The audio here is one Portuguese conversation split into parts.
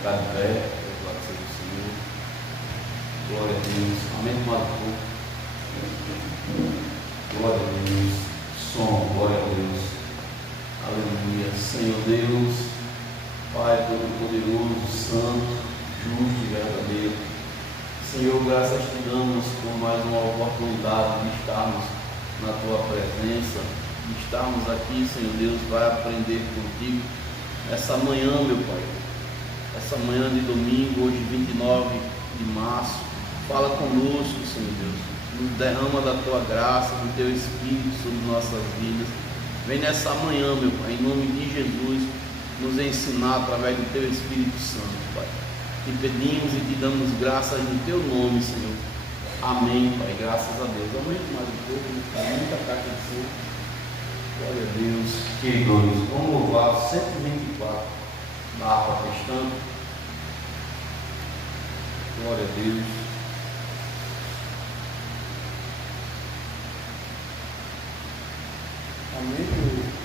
ficar de pé, louvado seja o Senhor. Glória a Deus. Amém, irmão? Glória a Deus. Som, glória a Deus. Aleluia. Senhor Deus, Pai Todo-Poderoso, Santo, justo e verdadeiro. Senhor, graças te damos por mais uma oportunidade de estarmos na tua presença, de estarmos aqui, Senhor Deus, vai aprender contigo essa manhã, meu Pai. Essa manhã de domingo, hoje 29 de março, fala conosco, Senhor Deus, nos derrama da tua graça, do teu Espírito sobre nossas vidas. Vem nessa manhã, meu Pai, em nome de Jesus, nos ensinar através do teu Espírito Santo, Pai. Te pedimos e te damos graças no teu nome, Senhor. Amém, Pai, graças a Deus. Aumente mais um pouco, muita caixa de fogo. Glória a Deus. Queridos, vamos louvar o 124 da harpa cristã. Glória a Deus. Amém.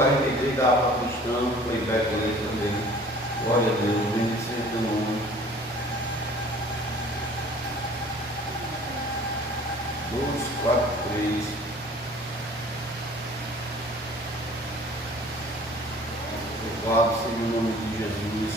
43 da Alfa Cristã, foi Beto também. Glória a Deus, bendito seja teu nome. 2, 4, 3. Louvado seja o nome de Jesus.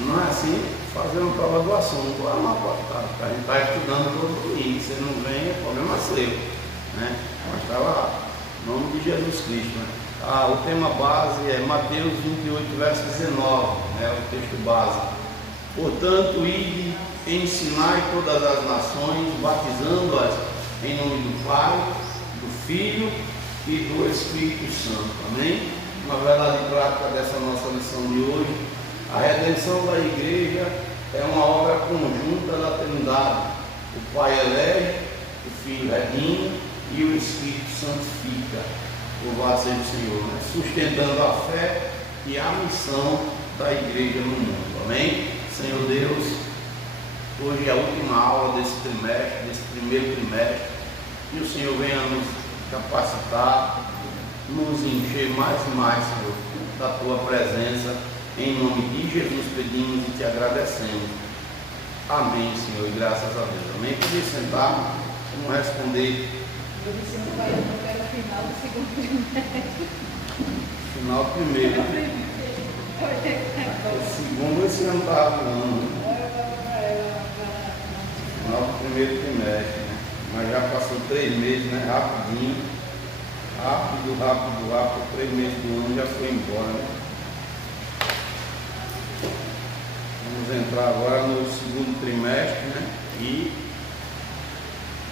Não é assim fazer uma prova do assunto. A gente está estudando todo domingo. Se não vem, é problema seu. Né? Mas está lá, em nome de Jesus Cristo. Né? O tema base é Mateus 28, verso 19, né? O texto base. Portanto, ide, ensinai todas as nações, batizando-as em nome do Pai, do Filho e do Espírito Santo. Amém? Uma verdade prática dessa nossa lição de hoje. A redenção da igreja é uma obra conjunta da Trindade. O Pai elege, o Filho redime e o Espírito santifica. Louvado seja o Senhor, né? Sustentando a fé e a missão da igreja no mundo. Amém? Senhor Deus, hoje é a última aula desse trimestre, desse primeiro trimestre, e o Senhor venha nos capacitar, nos encher mais e mais, Senhor, da Tua presença. Em nome de Jesus pedimos e te agradecemos. Amém, Senhor, e graças a Deus. Amém? Podia sentar, vamos responder. Eu disse que eu quero o final do segundo trimestre. Final do primeiro. O segundo esse ano está voando. Final do primeiro trimestre, né? Mas já passou 3 meses, né? Rapidinho. Rápido. 3 meses do ano já foi embora, né? Vamos entrar agora no segundo trimestre, né? E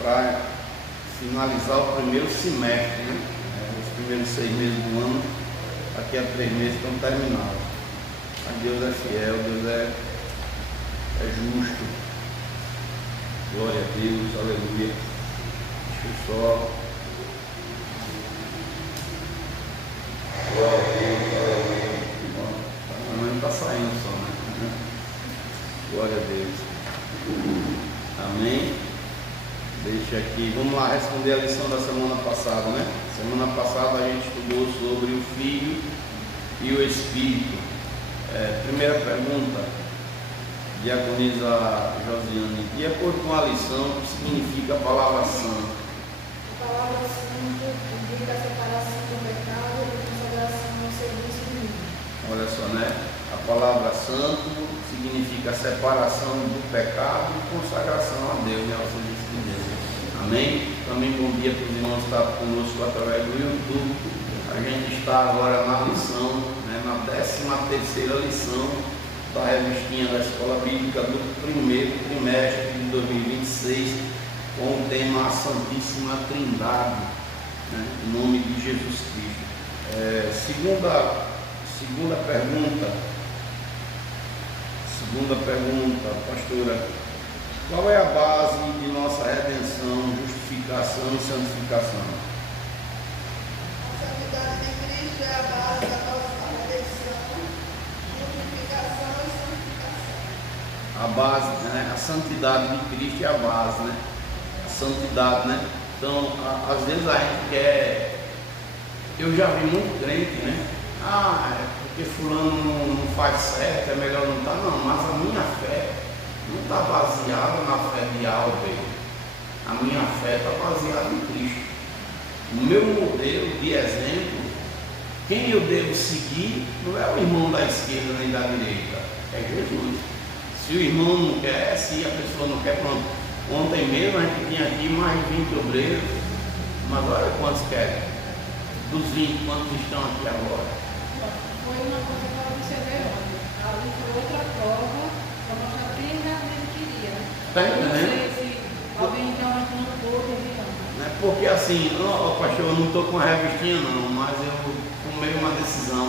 para finalizar o primeiro semestre, né? Os primeiros 6 meses do ano, daqui a 3 meses estão terminados. Mas Deus é fiel, Deus é justo. Glória a Deus, aleluia. Deixa eu só. Glória a Deus, aleluia. Não está saindo só, né? Glória a Deus. Amém. Deixa aqui, vamos lá responder a lição da semana passada, né? Semana passada a gente estudou sobre o Filho e o Espírito. Primeira pergunta, diaconisa Josiane, de acordo com a lição, o que significa a palavra santo? A palavra santo indica a separação do pecado e a consagração ao serviço divino. Olha só, né? A palavra santo significa separação do pecado e consagração a Deus, né? Ao serviço de Deus. Amém? Também bom dia para os irmãos que estão conosco através do YouTube. A gente está agora na lição, né? Na 13ª lição da revistinha da Escola Bíblica do primeiro trimestre de 2026, com o tema A Santíssima Trindade, né? Em nome de Jesus Cristo. Segunda pergunta, pastora, qual é a base de nossa redenção, justificação e santificação? A santidade de Cristo é a base da nossa redenção, justificação e santificação. A base, né? A santidade de Cristo é a base, né? A santidade, né? Então, às vezes a gente quer. Eu já vi muito crente, né? Porque fulano não faz certo, é melhor não estar. Não, mas a minha fé não está baseada na fé de Albert. A minha fé está baseada em Cristo. O meu modelo de exemplo, quem eu devo seguir, não é o irmão da esquerda nem da direita, é Jesus. Se o irmão não quer, se a pessoa não quer, pronto. Ontem mesmo a gente tinha aqui mais de 20 obreiros, mas agora quantos querem? Dos 20, quantos estão aqui agora? Foi uma coisa para você ver ontem. Ali foi outra prova para mostrar quem realmente queria. Está entendendo? Não sei se alguém está marcando pouco ou não. Porque assim, pastor, eu não estou com a revistinha não, mas eu tomei uma decisão.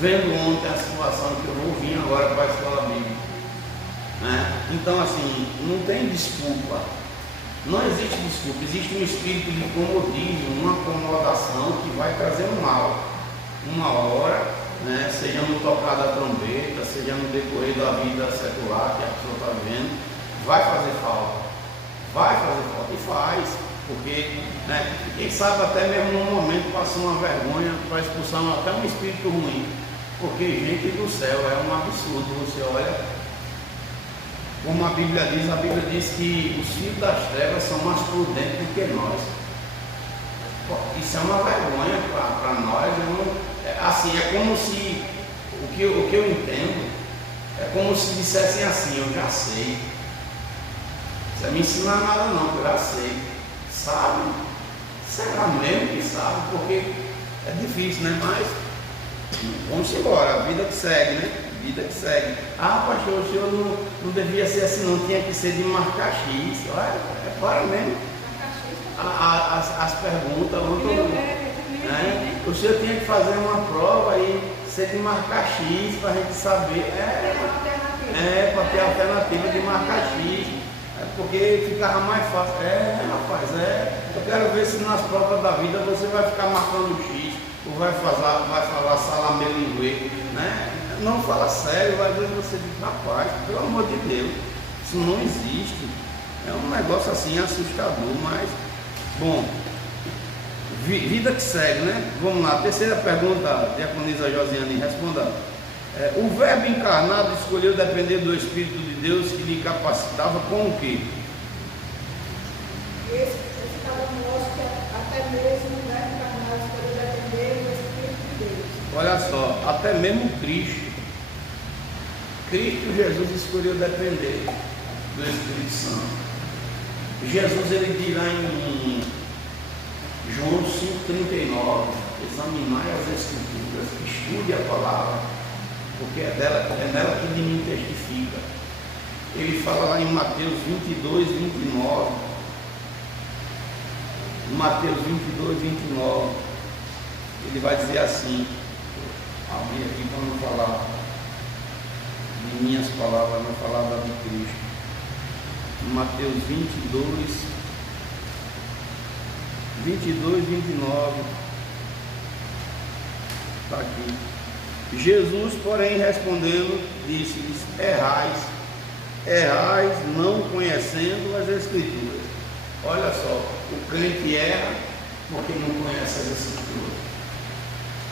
Vendo ontem a situação que eu vou vir agora para a escola bíblica, né? Então assim, não tem desculpa. Não existe desculpa, existe um espírito de comodismo, uma acomodação que vai trazer um mal. Uma hora, né, seja no tocar da trombeta, seja no decorrer da vida secular que a pessoa está vivendo, vai fazer falta. Vai fazer falta e faz, porque, né, quem sabe até mesmo num momento passou uma vergonha para expulsar até um espírito ruim, porque gente do céu é um absurdo. Você olha, como a Bíblia diz que os filhos das trevas são mais prudentes do que nós. Isso é uma vergonha para nós. Assim, é como se, o que eu entendo, é como se dissessem assim: eu já sei. Você não me ensina nada não, eu já sei. Sabe? Será mesmo que sabe? Porque é difícil, né? Mas vamos embora, a vida que segue, né? Vida que segue. Pastor, o senhor não devia ser assim, não, tinha que ser de marcar X. Olha, para mesmo. As perguntas, né? O senhor tinha que fazer uma prova e ser de marcar X para a gente saber. Para ter alternativa de marcar X. Porque ficava mais fácil. Rapaz, eu quero ver se nas provas da vida você vai ficar marcando X, ou vai falar salamelingue, né? Não fala sério, às vezes você diz, rapaz, pelo amor de Deus, isso não existe. É um negócio assim assustador, mas bom, vida que segue, né? Vamos lá, terceira pergunta, diaconisa Josiane, responda. O verbo encarnado escolheu depender do Espírito de Deus que lhe capacitava com o quê? Esse estava mostra que até mesmo o verbo encarnado escolheu depender do Espírito de Deus. Olha só, até mesmo Cristo Jesus escolheu depender do Espírito Santo. Jesus, ele dirá em João 5,39, examinai as Escrituras, estude a palavra, porque é nela que de mim testifica. Ele fala lá em Mateus 22, 29. Mateus 22, 29. Ele vai dizer assim, abrir aqui para não falar de minhas palavras, não falar da de Cristo. Mateus 22, 29. Está aqui. Jesus, porém, respondendo, disse-lhes: errais, não conhecendo as Escrituras. Olha só, o crente erra porque não conhece as Escrituras,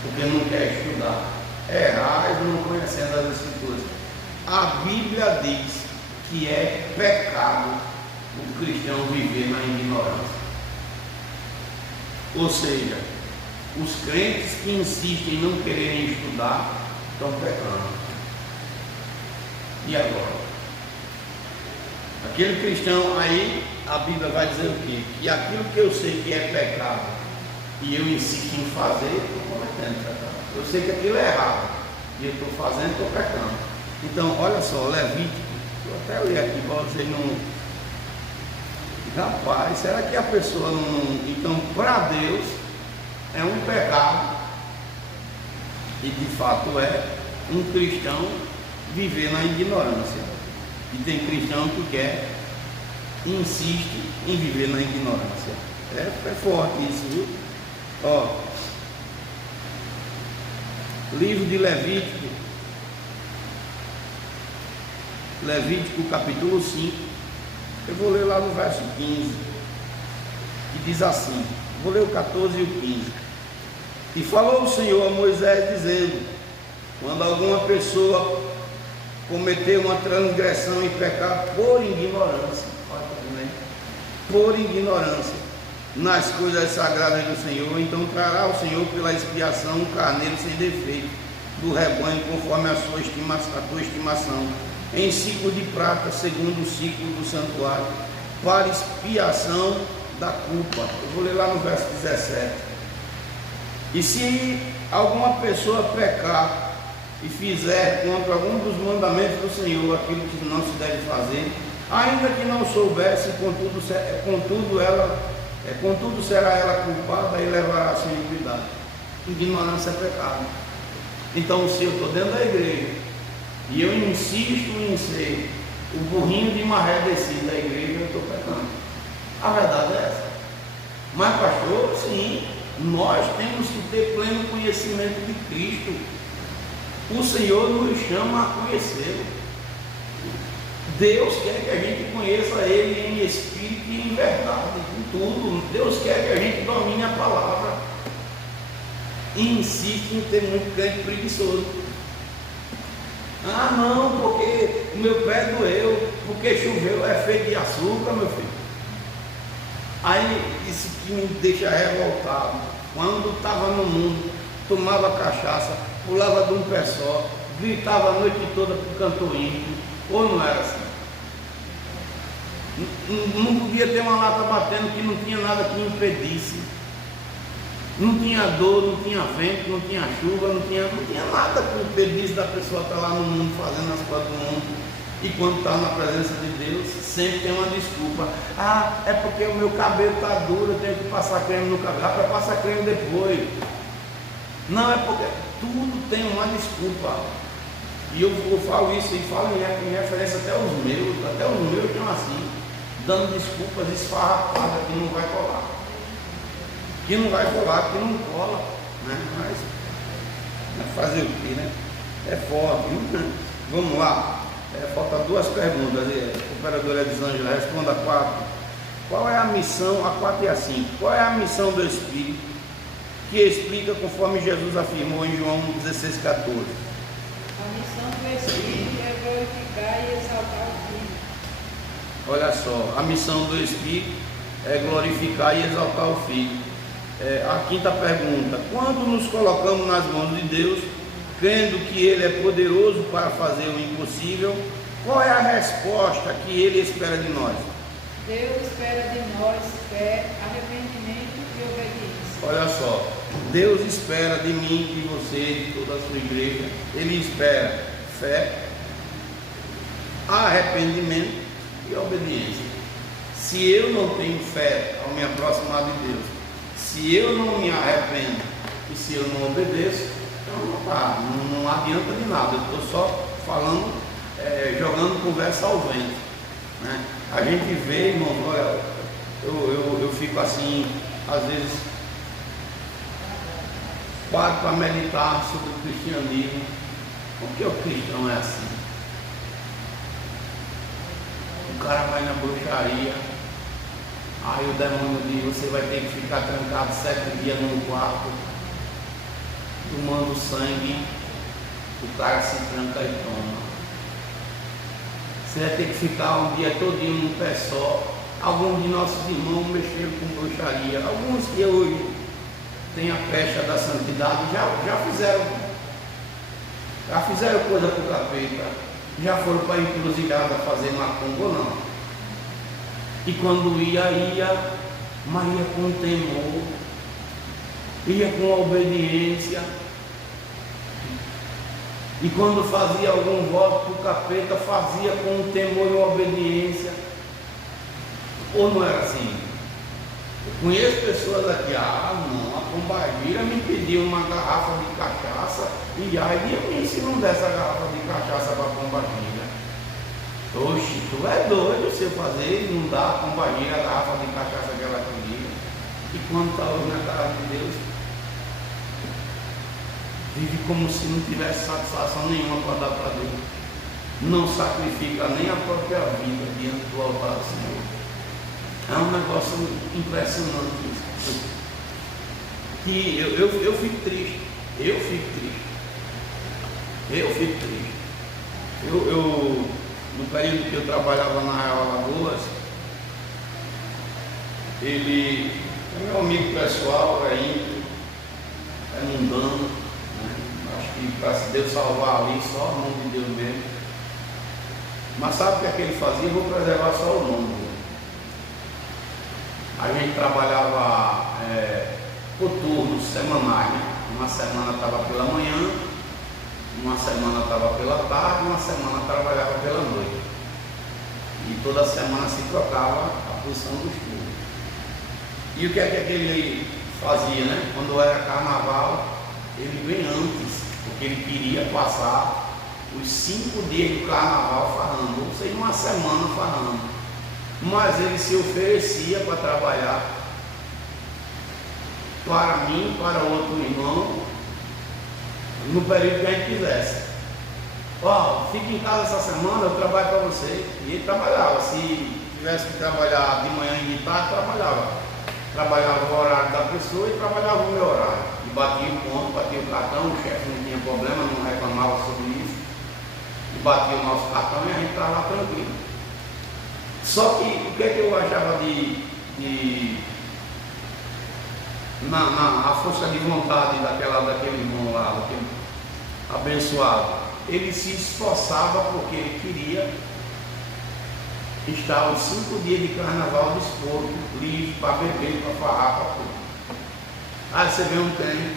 porque não quer estudar. Errais, não conhecendo as Escrituras. A Bíblia diz que é pecado o cristão viver na ignorância. Ou seja, os crentes que insistem em não quererem estudar estão pecando. E agora? Aquele cristão aí, a Bíblia vai dizer o quê? Que aquilo que eu sei que é pecado e eu insisto em fazer, estou cometendo pecado. Eu sei que aquilo é errado e eu estou fazendo, estou pecando. Então, olha só, Levítico, eu até ler aqui para você não. Rapaz, será que a pessoa não. Então, para Deus, é um pecado, e de fato é, um cristão viver na ignorância. E tem cristão que quer, insiste em viver na ignorância. É forte isso, viu? Ó, livro de Levítico, capítulo 5, eu vou ler lá no verso 15, que diz assim, vou ler o 14 e o 15. E falou o Senhor a Moisés, dizendo: quando alguma pessoa cometer uma transgressão e pecar por ignorância, por ignorância, nas coisas sagradas do Senhor, então trará o Senhor pela expiação um carneiro sem defeito do rebanho, conforme a tua estimação, em ciclo de prata, segundo o ciclo do santuário, para expiação da culpa. Eu vou ler lá no verso 17. E se alguma pessoa pecar e fizer contra algum dos mandamentos do Senhor aquilo que não se deve fazer, ainda que não soubesse, contudo será ela culpada e levará a sua iniquidade. Ignorância é pecado. Então, se eu estou dentro da igreja e eu insisto em ser o burrinho de maré descido da igreja, eu estou pecando. A verdade é essa. Mas, pastor, sim, nós temos que ter pleno conhecimento de Cristo. O Senhor nos chama a conhecê-lo. Deus quer que a gente conheça Ele em espírito e em verdade, em tudo. Deus quer que a gente domine a palavra. E insiste em ter muito crente preguiçoso. Ah, não, porque o meu pé doeu, porque choveu, é feito de açúcar, meu filho. Aí, isso que me deixa revoltado. Quando estava no mundo, tomava cachaça, pulava de um pé só, gritava a noite toda para o cantor íntimo, ou não era assim? Não podia ter uma lata batendo que não tinha nada que impedisse, não tinha dor, não tinha vento, não tinha chuva, não tinha nada que impedisse da pessoa estar lá no mundo fazendo as coisas do mundo. E quando está na presença de Deus, sempre tem uma desculpa. Ah, é porque o meu cabelo está duro, eu tenho que passar creme no cabelo. Ah, para passar creme depois. Não, é porque tudo tem uma desculpa. E eu falo isso e falo em referência até os meus estão assim, dando desculpas esfarrapadas que não vai colar. Que não vai colar, que não cola. Né? Mas fazer o quê, né? É forte. Vamos lá. Falta duas perguntas. A operadora Elisângela responda a 4. Qual é a missão, a 4 e a 5? Qual é a missão do Espírito que explica conforme Jesus afirmou em João 16,14? A missão do Espírito é glorificar e exaltar o Filho. Olha só, a missão do Espírito é glorificar e exaltar o Filho. A 5ª pergunta: quando nos colocamos nas mãos de Deus, crendo que Ele é poderoso para fazer o impossível, qual é a resposta que Ele espera de nós? Deus espera de nós fé, arrependimento e obediência. olha só, Deus espera de mim, de você, de toda a sua igreja, Ele espera fé, arrependimento e obediência. Se eu não tenho fé ao me aproximar de Deus, se eu não me arrependo e se eu não obedeço, então não adianta de nada. Eu estou só falando, jogando conversa ao vento, né? A gente vê, irmão, olha, eu fico assim, às vezes paro para meditar sobre o cristianismo. Por que o cristão é assim? O cara vai na bruxaria, aí o demônio diz: você vai ter que ficar trancado 7 dias num quarto, tomando sangue. O cara se tranca e toma. Você vai ter que ficar um dia todinho num pé só. Alguns de nossos irmãos mexeram com bruxaria. Alguns que hoje têm a pecha da santidade já fizeram coisa para o capeta. Já foram para a encruzilhada fazer macumba ou não. E quando ia, mas ia com temor, ia com obediência. E quando fazia algum voto para o capeta, fazia com temor e obediência. Ou não era assim? Eu conheço pessoas aqui, não, a pombagira me pediu uma garrafa de cachaça e aí eu me ensino dessa garrafa de cachaça para a pombagira. Oxe, tu é doido se eu fazer e não dar a pombagira a garrafa de cachaça que ela queria. E quando está hoje na casa de Deus, vive como se não tivesse satisfação nenhuma para dar para Deus. Não sacrifica nem a própria vida diante do altar do Senhor. É um negócio impressionante isso. Que eu fico triste. No período que eu trabalhava na Real Alagoas, ele é meu amigo pessoal, é ímpio, é mundano, né? Acho que para Deus salvar ali, só o nome de Deus mesmo. Mas sabe o que é que ele fazia? Eu vou preservar só o nome dele. A gente trabalhava por turnos semanais, né? Uma semana estava pela manhã, uma semana estava pela tarde, uma semana trabalhava pela noite. E toda semana se trocava a posição dos turnos. E o que é que aquele fazia, né? Quando era carnaval, ele vem antes, porque ele queria passar os 5 dias do carnaval farrando, ou seja, uma semana farrando. Mas ele se oferecia para trabalhar para mim, para outro irmão, no período que a gente quisesse. Fica em casa essa semana, eu trabalho para você. E ele trabalhava. Se tivesse que trabalhar de manhã e de tarde, trabalhava. Trabalhava o horário da pessoa e trabalhava o meu horário. E batia o ponto, batia o cartão, o chefe não tinha problema, não reclamava sobre isso. E batia o nosso cartão e a gente estava tranquilo. Só que o que é que eu achava a força de vontade daquele irmão lá, daquele abençoado? Ele se esforçava porque ele queria estar os 5 dias de carnaval disposto, livre para beber, para farrar, para tudo. Aí você vê um tempo,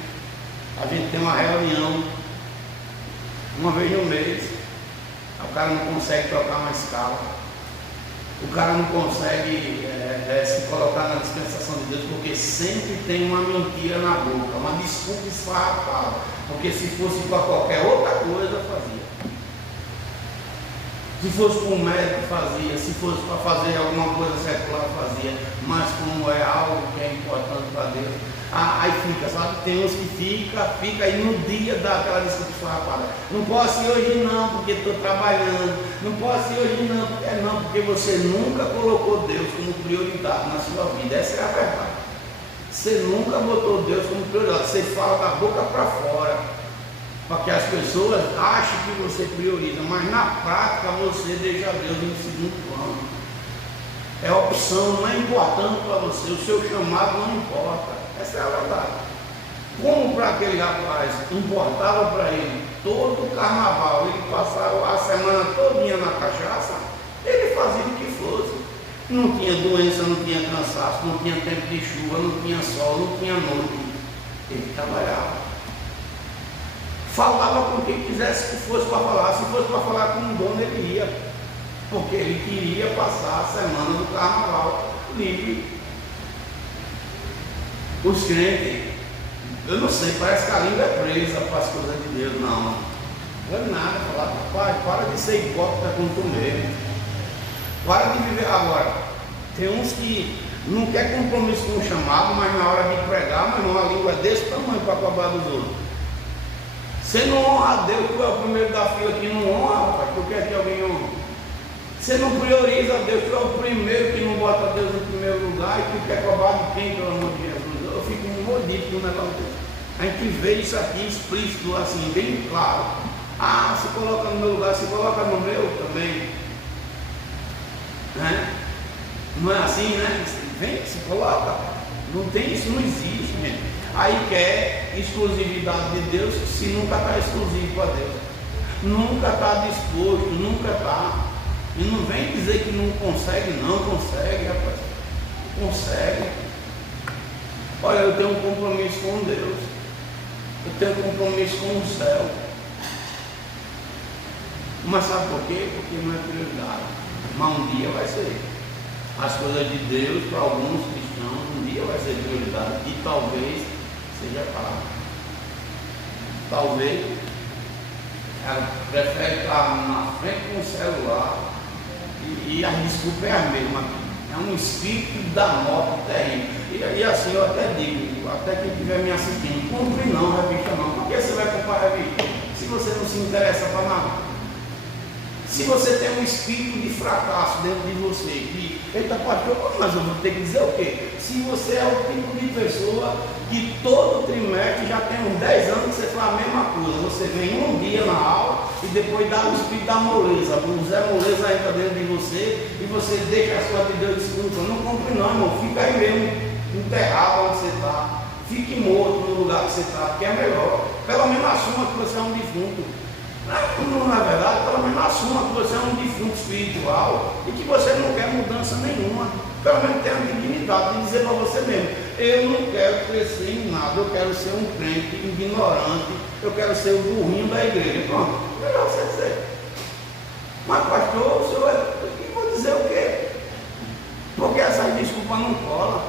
a gente tem uma reunião uma vez no mês, o cara não consegue trocar uma escala. O cara não consegue se colocar na dispensação de Deus, porque sempre tem uma mentira na boca, uma desculpa esfarrapada. Porque se fosse para qualquer outra coisa, fazia. Se fosse para um médico, fazia. Se fosse para fazer alguma coisa secular, fazia. Mas como é algo que é importante para Deus, aí fica, sabe? Tem uns que fica e no dia dá aquela desculpa esfarrapada. Não posso ir hoje não, porque estou trabalhando. Não posso ir hoje não, porque você nunca colocou Deus como prioridade na sua vida. Essa é a verdade. Você nunca botou Deus como prioridade. Você fala da boca para fora, para que as pessoas achem que você prioriza, mas na prática você deixa Deus em segundo plano. É opção, não é importante para você. O seu chamado não importa. Essa é a verdade. Como para aquele rapaz importava para ele todo o carnaval, ele passava a semana todinha na cachaça, ele fazia o que fosse. Não tinha doença, não tinha cansaço, não tinha tempo de chuva, não tinha sol, não tinha noite, Ele trabalhava. Falava com quem quisesse que fosse para falar. Se fosse para falar com um dono, ele ia. Porque ele queria passar a semana do carnaval livre. Os crentes, eu não sei, parece que a língua é presa para as coisas de Deus. Não é nada. Falar, pai, para de ser hipócrita com tu mesmo. Para de viver. Agora, tem uns que não quer compromisso com o chamado, mas na hora de pregar, meu irmão, a língua é desse tamanho para cobrar dos outros. Você não honra a Deus, tu é o primeiro da fila que não honra, rapaz, tu quer que alguém honre. Você não prioriza a Deus, tu é o primeiro que não bota Deus em primeiro lugar e tu quer cobrar de quem, pelo amor de Jesus? Eu fico mordido com o negócio desse. A gente vê isso aqui explícito, assim, bem claro. Ah, se coloca no meu lugar, se coloca no meu também. Né? Não é assim, né? Vem, se coloca. Não tem isso, não existe, gente. Aí quer exclusividade de Deus se nunca está exclusivo para Deus. Nunca está disposto, nunca está. E não vem dizer que não consegue, rapaz. Consegue. Olha, eu tenho um compromisso com Deus. Eu tenho um compromisso com o céu. Mas sabe por quê? Porque não é prioridade. Mas um dia vai ser. As coisas de Deus, para alguns cristãos, um dia vai ser prioridade. E talvez seja pago. Talvez ela prefere estar na frente com o celular e a desculpa é a mesma. É um espírito da morte terrível. E assim eu até digo, até quem estiver me assistindo, compre não, revista não. Por que você vai comprar revista? Se você não se interessa para nada. Se você tem um espírito de fracasso dentro de você, que, eita pastor, mas eu vou ter que dizer o quê? Se você é o tipo de pessoa que todo trimestre já tem uns 10 anos que você faz a mesma coisa, você vem um dia na aula e depois dá o espírito da moleza, o Zé Moleza entra dentro de você e você deixa a sua de Deus desculpa, não compre não, irmão, fica aí mesmo, enterrado onde você está, fique morto no lugar que você está, porque é melhor, pelo menos assuma que você é um defunto. Não é verdade, pelo menos assuma que você é um defunto espiritual e que você não quer mudança nenhuma. Pelo menos tenha a dignidade de dizer para você mesmo: eu não quero crescer em nada, eu quero ser um crente ignorante, eu quero ser o burrinho da igreja. Pronto, melhor você dizer. Mas pastor, o senhor eu vou dizer o quê? Porque essa desculpa não cola.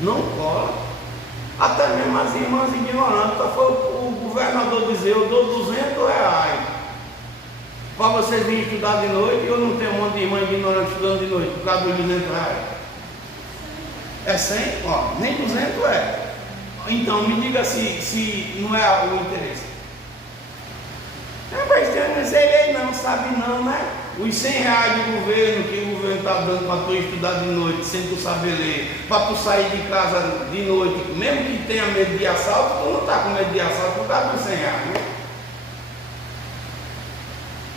Não cola. Até mesmo as irmãs ignorantes, foi o governador dizer: eu dou R$200 para vocês virem estudar de noite, e eu não tenho um monte de irmã ignorante estudando de noite por causa dos R$200. É 100? Ó, nem 200 é. Então me diga se não é o interesse. Mas não sei não, sabe não, né? Os R$100 de governo que o governo está dando para tu estudar de noite, sem tu saber ler, para tu sair de casa de noite, mesmo que tenha medo de assalto, tu não está com medo de assalto por causa dos R$100, né?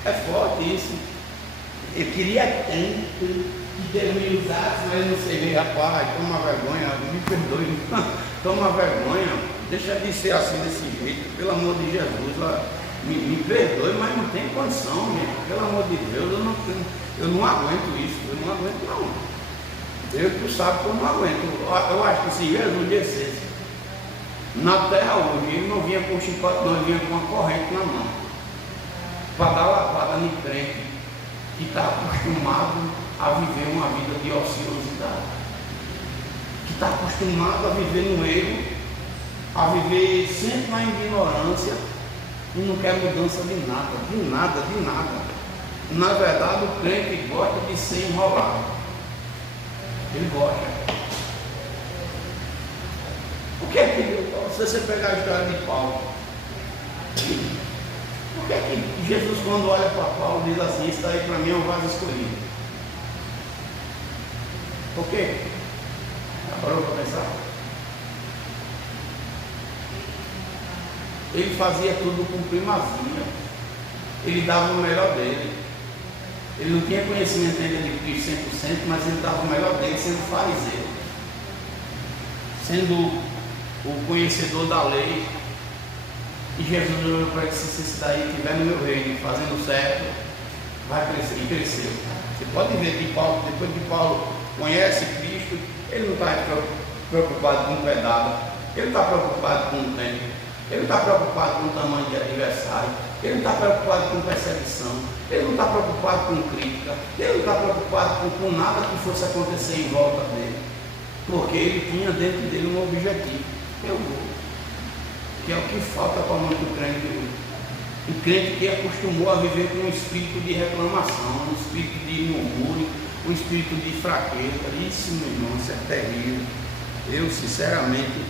É forte isso. Eu queria tanto que Deus me usasse, mas eu não sei ler, rapaz, toma vergonha, me perdoe, toma vergonha, deixa de ser assim desse jeito, pelo amor de Jesus, me perdoe, mas não tem condição, gente. Pelo amor de Deus, eu não aguento isso, eu não aguento não. Deus tu sabe que eu não aguento. Eu acho que se Jesus descesse na terra hoje, ele não vinha com chicote, não, ele vinha com uma corrente na mão, para dar lapada no crente que está acostumado a viver uma vida de ociosidade, que está acostumado a viver no erro, a viver sempre na ignorância, e não quer mudança de nada, de nada, de nada. Na verdade, o crente gosta de ser enrolado. Ele gosta. Por que se você pegar a história de Paulo, por que Jesus, quando olha para Paulo, diz assim: isso aí para mim é um vaso escolhido? Por quê? Parou para pensar? Ele fazia tudo com primazia, ele dava o melhor dele. Ele não tinha conhecimento ainda de Cristo 100%, mas ele dava o melhor dele sendo fariseu, sendo o conhecedor da lei. E Jesus olhou para ele e disse: se esse daí estiver no meu reino, fazendo certo, vai crescer. E cresceu. Você pode ver que Paulo, depois que Paulo conhece Cristo, ele não está preocupado com pedada. Ele está preocupado com o tempo, ele está preocupado com o tamanho de adversário, ele não está preocupado com perseguição, ele não está preocupado com crítica, ele não está preocupado com nada que fosse acontecer em volta dele, porque ele tinha dentro dele um objetivo: eu vou. Que é o que falta para muito crente hoje. Um crente que acostumou a viver com um espírito de reclamação, um espírito de murmúrio, um espírito de fraqueza. Isso, meu irmão, isso é terrível. Eu, sinceramente,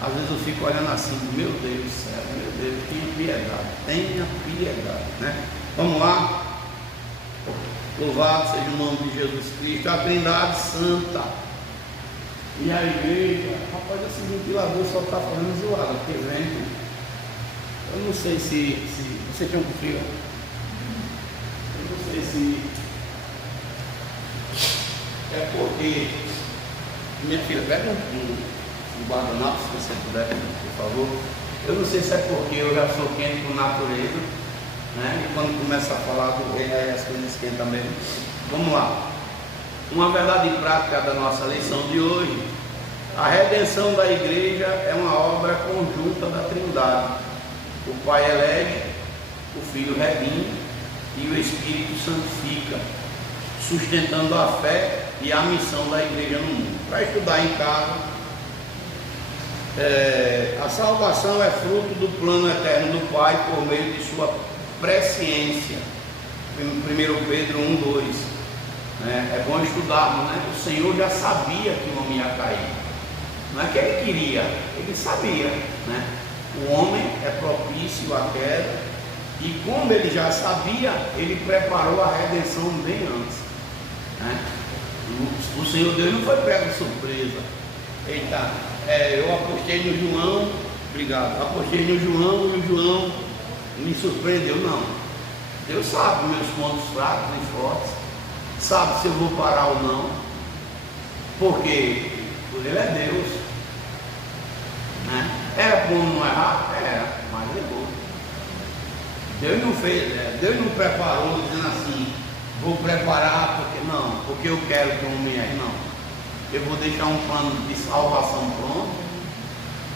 às vezes eu fico olhando assim: meu Deus do céu, meu Deus, tenha piedade, né? Vamos lá. Louvado seja o nome de Jesus Cristo, a Trindade Santa. E a igreja, rapaz, esse ventilador só está falando zoado, porque vento. Eu não sei se você tem um frio. Eu não sei se é porque. Minha filha, pega um guardanapo, se você puder, por favor. Eu não sei se é porque eu já sou quente por natureza, né? E quando começa a falar do rei, aí as coisas esquentam mesmo. Vamos lá. Uma verdade prática da nossa lição de hoje: a redenção da igreja é uma obra conjunta da Trindade. O Pai elege, o Filho redime e o Espírito santifica, sustentando a fé e a missão da igreja no mundo. Para estudar em casa, a salvação é fruto do plano eterno do Pai por meio de sua presciência. 1 Pedro 1:2. É bom estudarmos, né? O Senhor já sabia que o homem ia cair. Não é que ele queria, ele sabia, né? O homem é propício à queda, e como ele já sabia, ele preparou a redenção bem antes, né? O Senhor Deus não foi pego de surpresa. Eita, eu apostei no João, obrigado, apostei no João e o João me surpreendeu. Não, Deus sabe meus pontos fracos e fortes, sabe se eu vou parar ou não, porque Ele é Deus, né? Era bom não errar? Era, mas errou. Deus não fez, Deus não preparou dizendo assim: vou preparar porque eu quero que o homem erre. Não, eu vou deixar um plano de salvação pronto,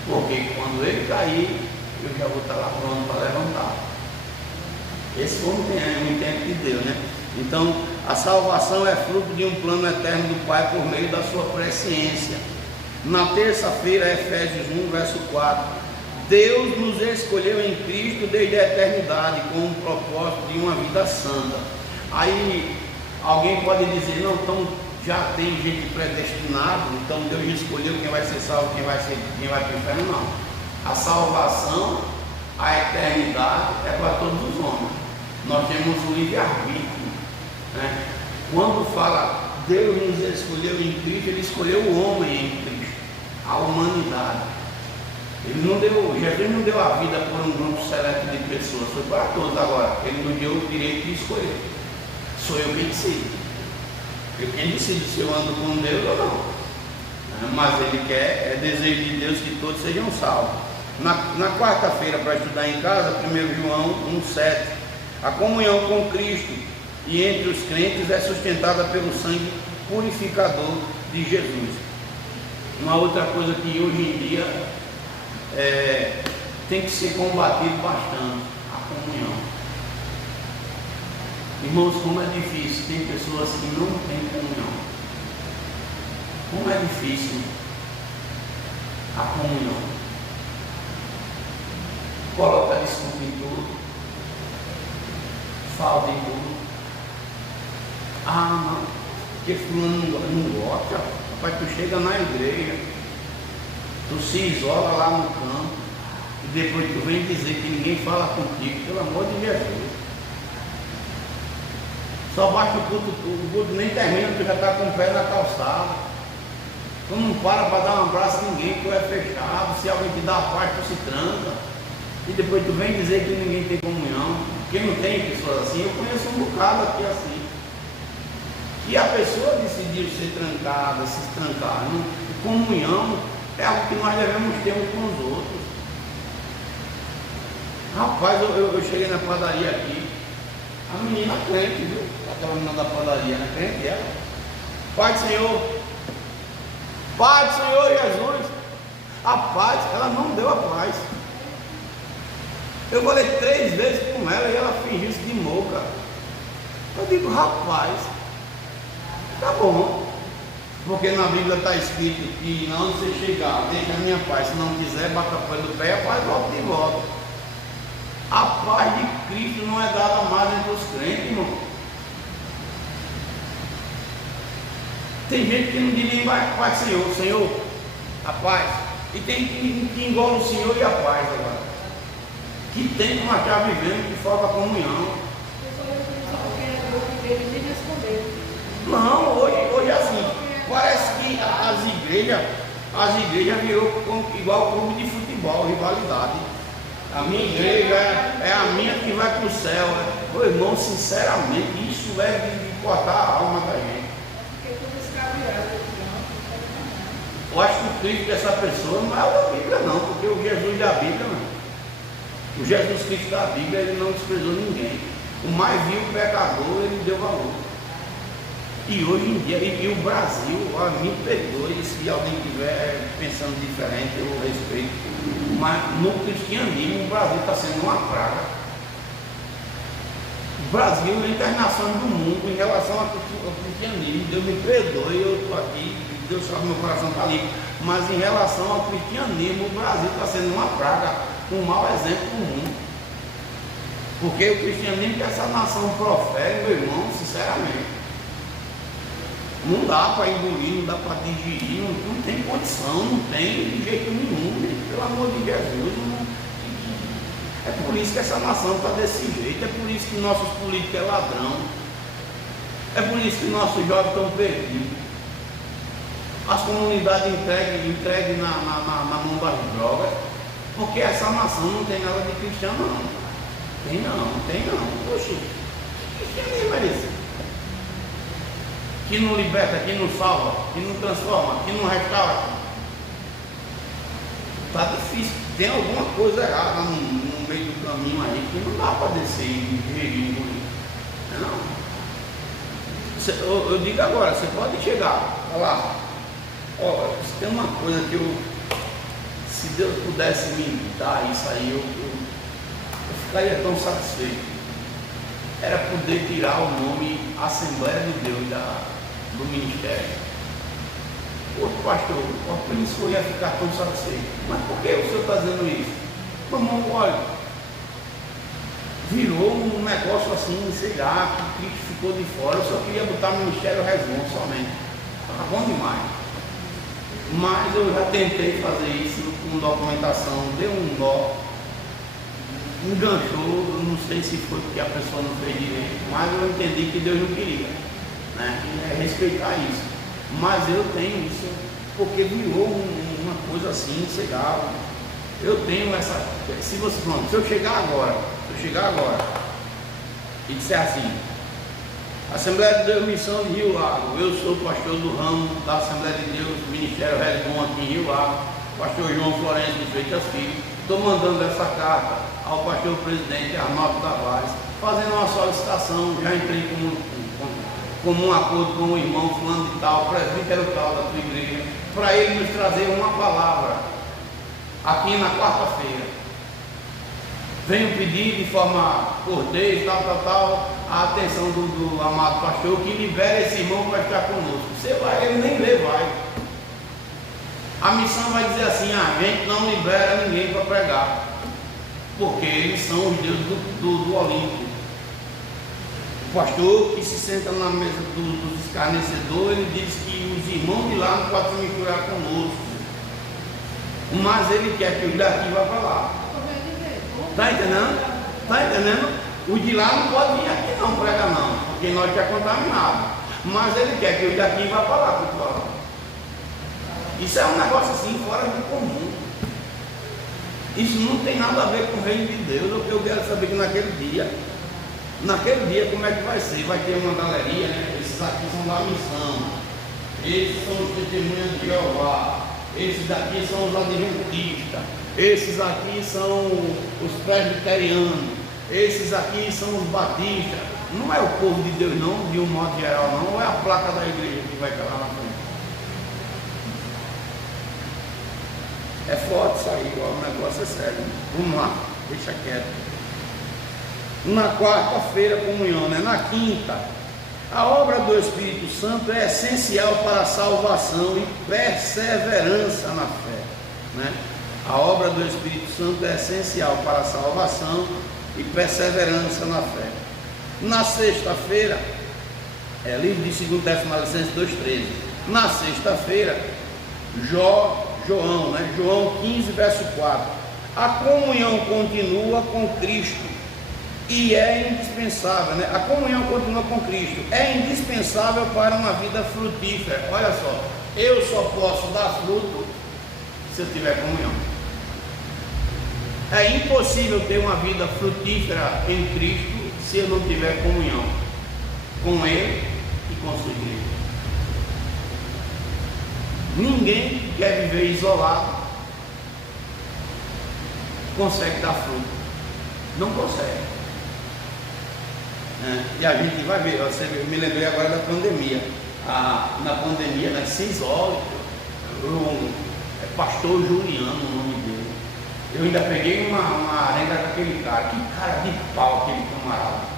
porque quando ele cair, eu já vou estar lá pronto para levantar. Esse homem tem um intento de Deus, né? Então, a salvação é fruto de um plano eterno do Pai por meio da sua presciência. Na terça-feira, Efésios 1, verso 4: Deus nos escolheu em Cristo desde a eternidade com o propósito de uma vida santa. Aí alguém pode dizer: não, então já tem gente predestinada, então Deus escolheu quem vai ser salvo, quem vai para o inferno. Não. A salvação, a eternidade é para todos os homens. Nós temos o livre-arbítrio, né? Quando fala Deus nos escolheu em Cristo, Ele escolheu o homem em Cristo, a humanidade. Jesus não deu a vida por um grupo seleto de pessoas, foi para todos. Agora, Ele nos deu o direito de escolher. Sou eu quem decido. Eu quem decido se eu ando com Deus ou não. Mas Ele quer, é desejo de Deus que todos sejam salvos. Na quarta-feira, para estudar em casa, 1 João 1,7: a comunhão com Cristo e entre os crentes é sustentada pelo sangue purificador de Jesus. Uma outra coisa que hoje em dia tem que ser combatido bastante: a comunhão. Irmãos, como é difícil, tem pessoas que não têm comunhão. Como é difícil a comunhão. Coloca desculpa em tudo, falta em tudo. Não, porque fulano não gosta. Rapaz, tu chega na igreja, tu se isola lá no campo, e depois tu vem dizer que ninguém fala contigo. Pelo amor de Jesus. Só basta o culto nem termina, tu já está com o pé na calçada. Tu não para dar um abraço a ninguém, tu é fechado. Se alguém te dá a parte, tu se tranca. E depois tu vem dizer que ninguém tem comunhão. Quem não tem pessoas assim, eu conheço um bocado aqui assim. E a pessoa decidiu ser trancada, se trancar. Comunhão é algo que nós devemos ter uns com os outros. Rapaz, eu cheguei na padaria aqui, a menina crente, viu? Aquela menina da padaria, né? Crente ela. Pai do Senhor Jesus. A paz, ela não deu a paz. Eu falei 3 vezes com ela e ela fingiu-se de moca. Eu digo, rapaz, tá bom. Porque na Bíblia está escrito que onde você chegar, deixa a minha paz. Se não quiser, bata a paz do pé, a paz volta de volta. A paz de Cristo não é dada mais entre os crentes, irmão. Tem gente que não diz nem paz, Senhor, Senhor, a paz. E tem que engola o Senhor e a paz agora. Que tem que marchar vivendo, que falta comunhão. Não, hoje é assim. Parece que as igrejas virou igual clube de futebol, rivalidade. A minha igreja é a minha que vai para o céu. Meu irmão, sinceramente, isso é de cortar a alma da gente. Eu acho que o Cristo dessa pessoa não é o da Bíblia não, porque o Jesus da Bíblia não. O Jesus Cristo da Bíblia, ele não desprezou ninguém. O mais vil pecador, ele deu valor. E hoje em dia, e o Brasil, me perdoe se alguém estiver pensando diferente, eu respeito, mas no cristianismo o Brasil está sendo uma praga. O Brasil é a internação do mundo em relação ao cristianismo. Deus me perdoe, eu estou aqui, Deus sabe, meu coração está limpo, mas em relação ao cristianismo, o Brasil está sendo uma praga, um mau exemplo do mundo. Porque o cristianismo que essa nação profere, meu irmão, sinceramente, não dá para engolir, não dá para digerir, não tem condição, não tem de jeito nenhum, gente, pelo amor de Jesus. Não. É por isso que essa nação está desse jeito, é por isso que nossos políticos é ladrão, é por isso que nossos jovens estão perdidos. As comunidades entregues na mão das drogas, porque essa nação não tem nada de cristão não. Tem não. Oxi, que cristianismo é esse? Que não liberta, que não salva, que não transforma, que não restaura. Está difícil, tem alguma coisa errada no meio do caminho aí que não dá para descer e gerir engolir. Não. Eu digo agora, você pode chegar, olha lá, ó, tem uma coisa que se Deus pudesse me dar isso aí, eu ficaria tão satisfeito. Era poder tirar o nome Assembleia de Deus do ministério. Outro pastor, por isso que eu ia ficar tão satisfeito. Mas por que o senhor está dizendo isso? Irmão, olha, virou um negócio assim, sei lá, que Cristo ficou de fora. Eu só queria botar o ministério Resmond somente. Estava bom demais. Mas eu já tentei fazer isso com documentação, deu um nó. Enganchou, não sei se foi porque a pessoa não fez direito, mas eu entendi que Deus não queria, né? É respeitar isso. Mas eu tenho isso, porque virou uma coisa assim, sei lá. Eu tenho essa. Se eu chegar agora e disser assim, Assembleia de Deus Missão de Rio Lago, eu sou pastor do ramo da Assembleia de Deus, Ministério Resmond aqui em Rio Lago, pastor João Florencio de Freitas Filho, estou mandando essa carta ao pastor presidente Arnaldo Tavares, fazendo uma solicitação, já entrei com um acordo com o irmão fulano de tal, presbítero tal da tua igreja, para ele nos trazer uma palavra aqui na quarta-feira. Venho pedir de forma cortês, tal, a atenção do amado pastor, que libere esse irmão para estar conosco. Você vai, ele nem lê, vai. A missão vai dizer assim, a gente não libera ninguém para pregar, porque eles são os deuses do Olimpo. O pastor que se senta na mesa dos escarnecedores, ele diz que os irmãos de lá não podem se misturar conosco, mas ele quer que os daqui vá para lá. Está entendendo? Está entendendo? Os de lá não podem vir aqui não pregar não, porque nós já é contaminado, mas ele quer que os daqui vá para lá, pessoal. Isso é um negócio assim, fora do comum. Isso não tem nada a ver com o reino de Deus. Eu quero saber que naquele dia, como é que vai ser? Vai ter uma galeria, né? Esses aqui são da missão, esses são os testemunhas de Jeová, esses daqui são os adventistas, esses aqui são os presbiterianos, esses aqui são os batistas. Não é o povo de Deus não, de um modo geral não, ou é a placa da igreja que vai estar lá na frente. É forte isso aí, o negócio é sério. Vamos lá, deixa quieto. Na quarta-feira, comunhão, né? Na quinta, a obra do Espírito Santo é essencial para a salvação e perseverança na fé, né? A obra do Espírito Santo é essencial para a salvação e perseverança na fé. Na sexta-feira, livro de 2 Tessalonicenses 2,13. Na sexta-feira, João, né? João 15, verso 4. A comunhão continua com Cristo e é indispensável, né? A comunhão continua com Cristo, é indispensável para uma vida frutífera. Olha só, eu só posso dar fruto se eu tiver comunhão. É impossível ter uma vida frutífera em Cristo se eu não tiver comunhão com Ele e com sua igreja. Ninguém que quer viver isolado consegue dar fruto. Não consegue. E a gente vai ver, você me lembrei agora da pandemia. Na pandemia, né, se isole. É pastor Juliano o nome dele. Eu ainda peguei uma arenga com aquele cara. Que cara de pau aquele camarada.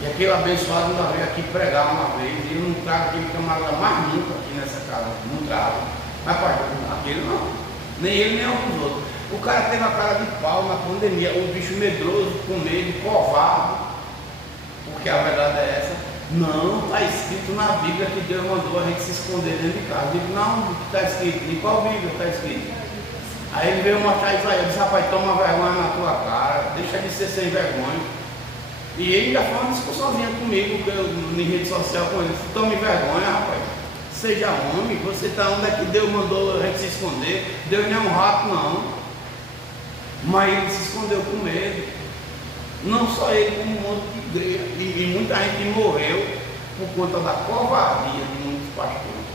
E aquele abençoado ainda veio aqui pregar uma vez. E eu não trago aquele camarada mais nunca aqui nessa casa. Não trago. Mas pastor, aquele não. Nem ele, nem alguns outros. O cara teve a cara de pau na pandemia. O bicho medroso, com medo, covarde. Porque a verdade é essa. Não, está escrito na Bíblia que Deus mandou a gente se esconder dentro de casa. Eu digo, não, está escrito. Em qual Bíblia está escrito? Aí ele veio mostrar Isaías. Eu disse, rapaz, toma vergonha na tua cara. Deixa de ser sem vergonha. E ele ainda foi uma discussãozinha comigo em rede social com ele. Tome vergonha, rapaz. Seja homem. Você está onde é que Deus mandou a gente se esconder? Deus não é um rato, não. Mas ele se escondeu com medo. Não só ele, como um monte de igreja. E muita gente morreu por conta da covardia de muitos pastores.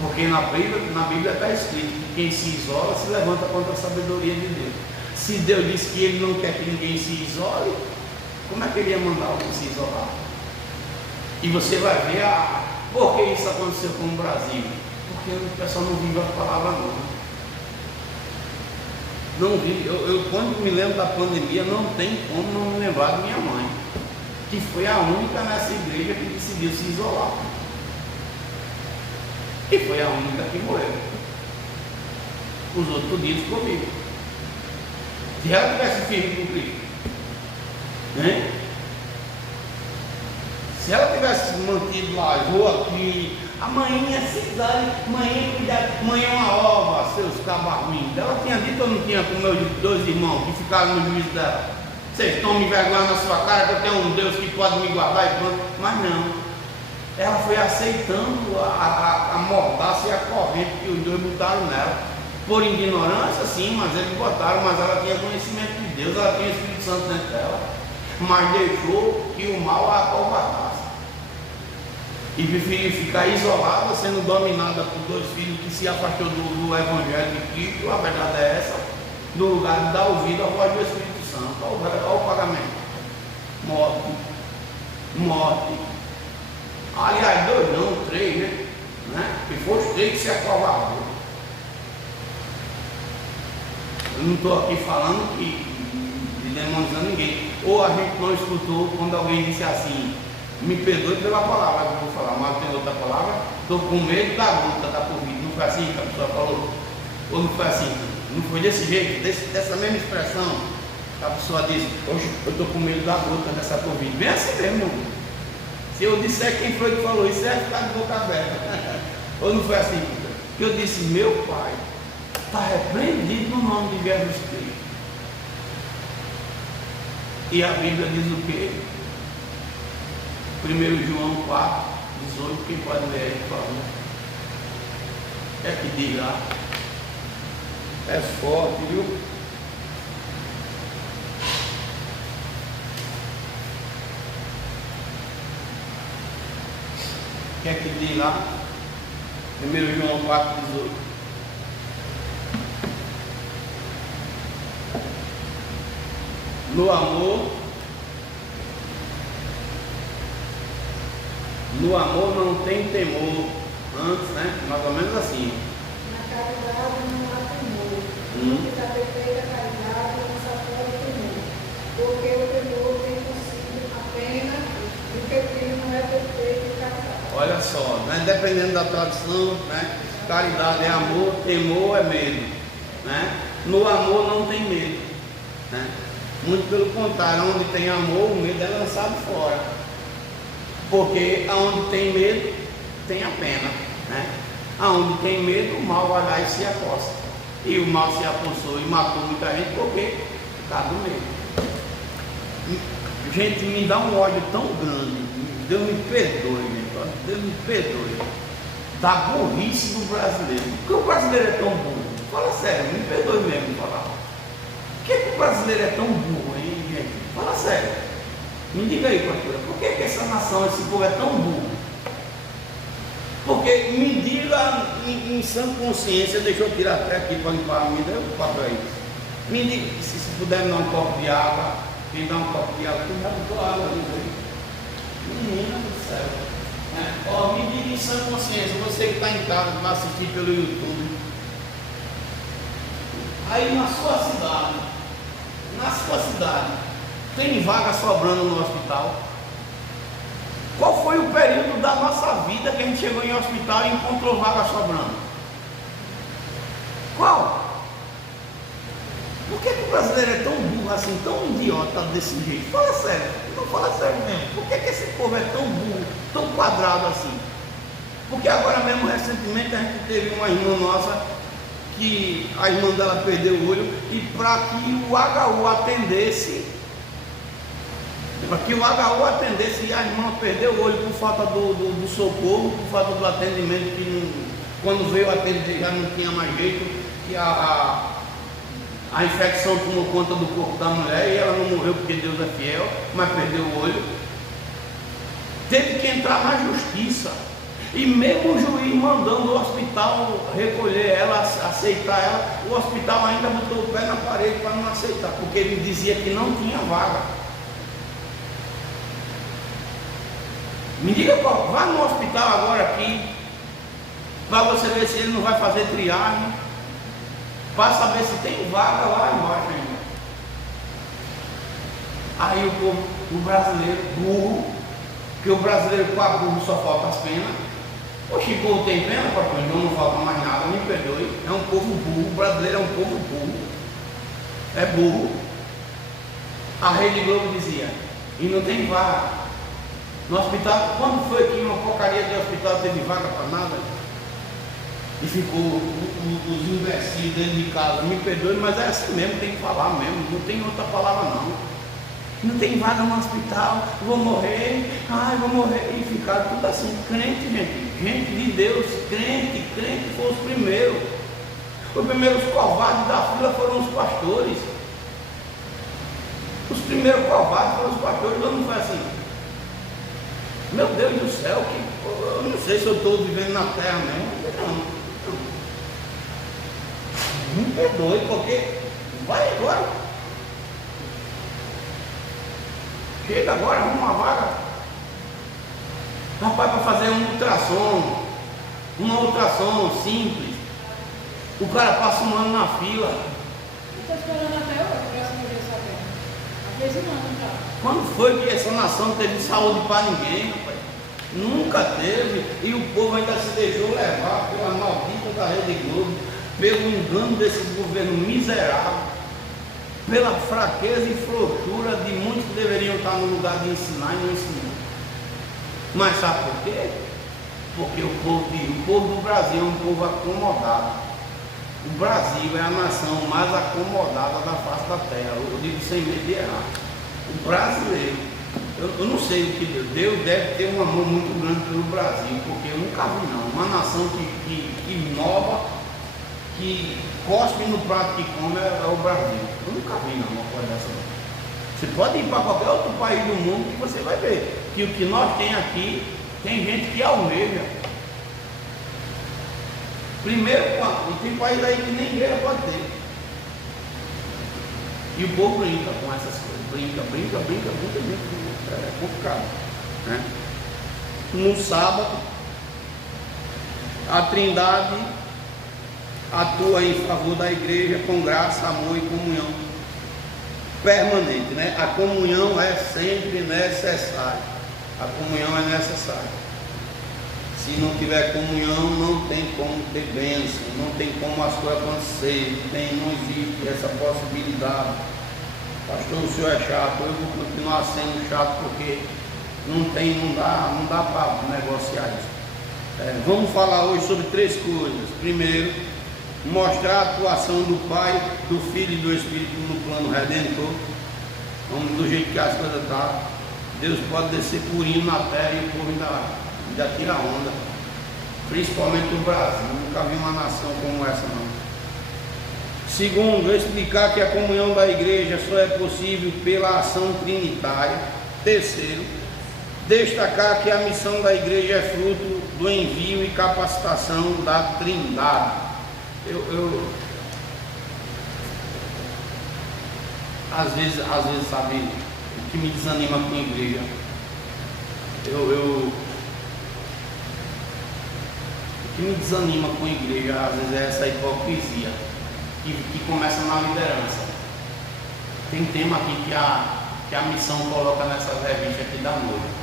Porque na Bíblia está escrito que quem se isola se levanta contra a sabedoria de Deus. Se Deus disse que Ele não quer que ninguém se isole, como é que Ele ia mandar alguém se isolar? E você vai ver por que isso aconteceu com o Brasil. Porque o pessoal não vive a palavra não. Não vi, eu quando me lembro da pandemia, não tem como não me lembrar de minha mãe, que foi a única nessa igreja que decidiu se isolar. E foi a única que morreu. Os outros tudinhos ficou vivo. Se ela tivesse firme com Cristo, né? Se ela tivesse mantido lá, eu vou aqui, a mãe é cidade, mãe é uma ova, seus cabarruins. Ela tinha dito ou não tinha com meus dois irmãos que ficaram no juízo dela? Vocês tomam vergonha na sua cara que eu tenho um Deus que pode me guardar e pronto. Mas não. Ela foi aceitando a mordaça e a corrente que os dois botaram nela. Por ignorância, sim, mas eles botaram, mas ela tinha conhecimento de Deus, ela tinha o Espírito Santo dentro dela. Mas deixou que o mal a acovardasse. E preferiu ficar isolada, sendo dominada por dois filhos que se afastou do Evangelho de Cristo. A verdade é essa, no lugar de dar ouvido à voz do Espírito Santo. Olha o pagamento. Morte. Aliás, 2 não, 3, né? E foi os 3 que se acovardou. Eu não estou aqui falando de demonizando ninguém. Ou a gente não escutou quando alguém disse assim, me perdoe pela palavra que eu vou falar, mas tem outra palavra, estou com medo da luta da Covid. Não foi assim que a pessoa falou? Ou não foi assim? Não foi desse jeito, dessa mesma expressão? A pessoa disse, hoje eu estou com medo da luta dessa Covid. Bem assim mesmo, meu irmão. Se eu disser quem foi que falou isso, é ficar de boca aberta. Ou não foi assim? Que eu disse, meu Pai, está repreendido no nome de Jesus Cristo. E a Bíblia diz o quê? 1 João 4, 18, quem pode ler aí, por favor? É que diz lá. É forte, viu? O que é que diz lá? 1 João 4, 18. No amor não tem temor. Antes, né? Mais ou menos assim. Na caridade não há da perfeita caridade lança fora o temor, porque o temor tem consigo apenas o que Cristo não é perfeito e caridade. Olha só, né? Dependendo da tradução, né? Caridade é amor, temor é medo, né? No amor não tem medo, né? Muito pelo contrário, onde tem amor, o medo é lançado fora, porque aonde tem medo tem a pena, né? Aonde tem medo, o mal vai lá e se acosta, e o mal se apossou e matou muita gente porque por causa do medo. Gente, me dá um ódio tão grande, Deus me perdoe, gente, Deus me perdoe, da burrice do brasileiro. Por que o brasileiro é tão burro? Fala sério, me perdoe mesmo falar. Por que o brasileiro é tão burro, hein, gente? Fala sério. Me diga aí, pastora, por que essa nação, esse povo é tão burro? Porque me diga em sã consciência, deixa eu tirar até aqui para limpar a vida, eu passo aí. Me diga, se puder me dar um copo de água, quem dá um copo de água, tu já botou água ali, aí. Menina do céu. Ó, me diga em sã consciência, você que está em casa, que vai assistir pelo YouTube. Aí na sua cidade, tem vaga sobrando no hospital? Qual foi o período da nossa vida que a gente chegou em hospital e encontrou vaga sobrando? Qual? Por que o brasileiro é tão burro assim, tão idiota desse jeito? Fala sério, não fala sério mesmo. Por que esse povo é tão burro, tão quadrado assim? Porque agora mesmo, recentemente, a gente teve uma irmã nossa que a irmã dela perdeu o olho, e para que o HU atendesse, e a irmã perdeu o olho por falta do socorro, por falta do atendimento, que quando veio atender já não tinha mais jeito, que a infecção tomou conta do corpo da mulher e ela não morreu porque Deus é fiel, mas perdeu o olho. Teve que entrar na justiça. E mesmo o juiz mandando o hospital recolher ela, aceitar ela, o hospital ainda botou o pé na parede para não aceitar, porque ele dizia que não tinha vaga. Me diga qual, vá no hospital agora aqui, para você ver se ele não vai fazer triagem, para saber se tem vaga lá embaixo ainda. Aí o povo, o brasileiro burro, que o brasileiro com a burro só falta as penas. O Chico tem pena, papai, não falta mais nada, me perdoe. É um povo burro, o brasileiro é um povo burro. É burro. A Rede Globo dizia, e não tem vaga. No hospital, quando foi que uma porcaria de hospital teve vaga para nada? E ficou os imbecis dentro de casa, me perdoe, mas é assim mesmo, tem que falar mesmo, não tem outra palavra não. Não tem vaga no hospital, vou morrer, vou morrer. E ficaram tudo assim, crente, gente de Deus, crente foram os primeiros. Os primeiros covardes da fila foram os pastores. Os primeiros covardes foram os pastores, não foi assim. Meu Deus do céu, eu não sei se eu estou vivendo na terra mesmo, não. Me perdoe, porque vai agora. Chega agora, arruma uma vaga. Rapaz, para fazer uma ultrassom simples, o cara passa um ano na fila. Estou esperando até hoje, graças a Deus, sabendo. Às vezes um ano já. Quando foi que essa nação teve saúde para ninguém, rapaz? Nunca teve. E o povo ainda se deixou levar pela maldita da Rede Globo, pelo engano desses governos miseráveis, pela fraqueza e frouxura de muitos que deveriam estar no lugar de ensinar e não ensinar. Mas sabe por quê? Porque o povo do Brasil é um povo acomodado. O Brasil é a nação mais acomodada da face da terra. Eu digo sem medo de errar. O brasileiro, eu não sei o que Deus deve ter um amor muito grande pelo Brasil, porque eu nunca vi não. Uma nação que inova, que cospe no prato que come é o Brasil. Eu nunca vi não uma coisa dessa. Você pode ir para qualquer outro país do mundo que você vai ver que o que nós tem aqui, tem gente que almeja. Primeiro, e tem país aí que nem igreja pode ter. E o povo brinca com essas coisas. Brinca. É complicado, né? No sábado, a Trindade atua em favor da igreja com graça, amor e comunhão permanente, né? A comunhão é sempre necessária. A comunhão é necessária. Se não tiver comunhão, não tem como ter bênção, não tem como as coisas acontecer, não existe essa possibilidade. Pastor, o senhor é chato, eu vou continuar sendo chato porque não dá para negociar isso. Vamos falar hoje sobre 3 coisas. Primeiro, mostrar a atuação do Pai, do Filho e do Espírito no plano redentor. Do jeito que as coisas estão, Deus pode descer purinho na terra e o povo ainda tira onda. Principalmente o Brasil. Nunca vi uma nação como essa não. Segundo, explicar que a comunhão da igreja só é possível pela ação trinitária. Terceiro, destacar que a missão da igreja é fruto do envio e capacitação da Trindade. Às vezes, sabe, o que me desanima com a igreja, o que me desanima com a igreja, às vezes, é essa hipocrisia que começa na liderança. Tem tema aqui que a missão coloca nessa revista aqui da noite.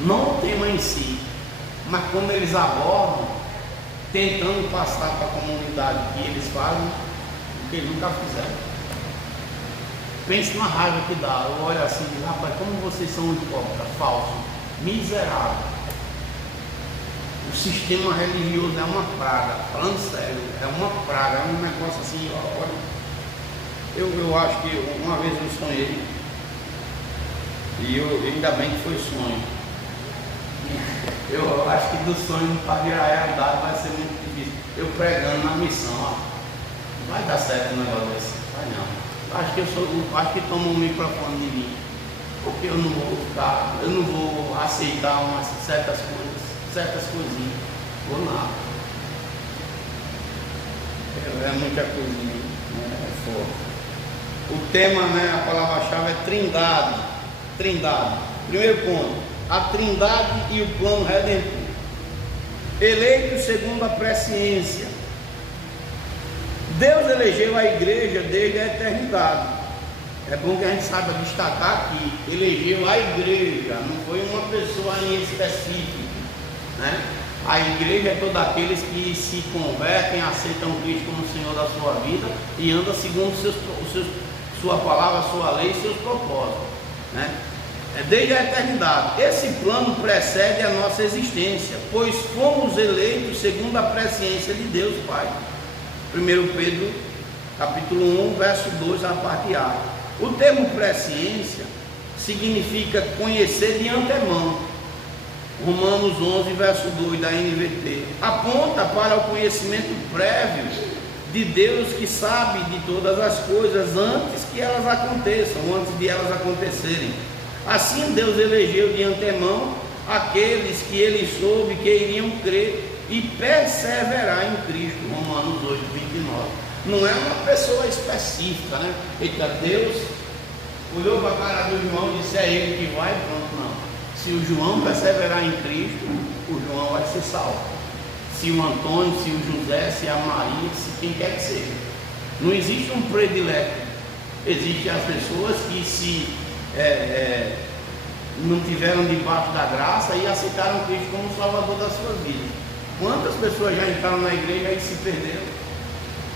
Não o tema em si, mas como eles abordam, tentando passar para a comunidade que eles fazem o que eles nunca fizeram. Pense na raiva que dá. Eu olho assim e digo, rapaz, como vocês são hipócritas, falsos, miseráveis. O sistema religioso é uma praga, falando sério, é uma praga, é um negócio assim, olha. Eu acho que uma vez eu sonhei, e ainda bem que foi sonho. Eu acho que do sonho para virar realidade vai ser muito difícil. Eu pregando na missão, ó, não vai dar certo um negócio desse, vai não. Acho que toma um microfone de mim, porque eu não vou aceitar certas coisinhas, ou nada. É muita coisinha, é forte. O tema, né, a palavra-chave é Trindade. Trindade. Primeiro ponto, a Trindade e o plano redentor. Eleito segundo a presciência. Deus elegeu a igreja desde a eternidade. É bom que a gente saiba destacar aqui, elegeu a igreja, não foi uma pessoa em específico, né? A igreja é todos aqueles que se convertem, aceitam Cristo como Senhor da sua vida e andam segundo sua palavra, sua lei e seus propósitos, né? É desde a eternidade. Esse plano precede a nossa existência, pois fomos eleitos segundo a presciência de Deus Pai. 1 Pedro, capítulo 1, verso 2, a parte A. O termo presciência significa conhecer de antemão. Romanos 11, verso 2, da NVT. Aponta para o conhecimento prévio de Deus que sabe de todas as coisas antes que elas aconteçam, antes de elas acontecerem. Assim Deus elegeu de antemão aqueles que ele soube que iriam crer e perseverar em Cristo. Romanos 8, 29. Não é uma pessoa específica, né? Eita, Deus olhou para a cara do João e disse, é ele que vai, pronto, não. Se o João perseverar em Cristo, o João vai ser salvo. Se o Antônio, se o José, se a Maria, se quem quer que seja. Não existe um predileto. Existem as pessoas que se não tiveram debaixo da graça e aceitaram Cristo como Salvador das suas vidas. Quantas pessoas já entraram na igreja e se perderam?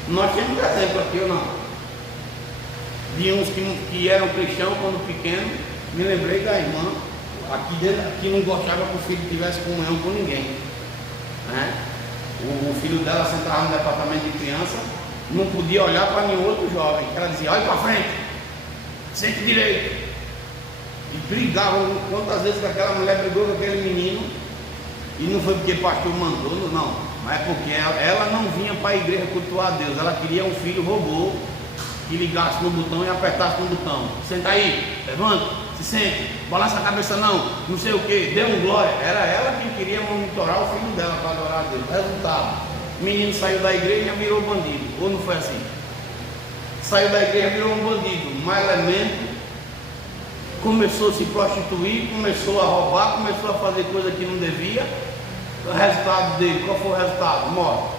Nós temos exemplo aqui ou não? De uns que eram cristãos quando pequenos. Me lembrei da irmã aqui não gostava que o filho tivesse comunhão com ninguém, né? O filho dela sentava no departamento de criança, não podia olhar para nenhum outro jovem. Ela dizia, olha para frente, sente direito. E brigavam. Quantas vezes aquela mulher brigou com aquele menino? E não foi porque o pastor mandou, não, mas é porque ela não vinha para a igreja cultuar a Deus. Ela queria um filho robô que ligasse no botão e apertasse no botão. Senta aí, levanta, se sente, balança a cabeça não sei o que, dê um glória. Era ela quem queria monitorar o filho dela para adorar a Deus. Resultado, o menino saiu da igreja e virou bandido. Ou não foi assim? Saiu da igreja e virou um bandido, um elemento. Começou a se prostituir, começou a roubar, começou a fazer coisa que não devia. O resultado dele, qual foi o resultado? Morte.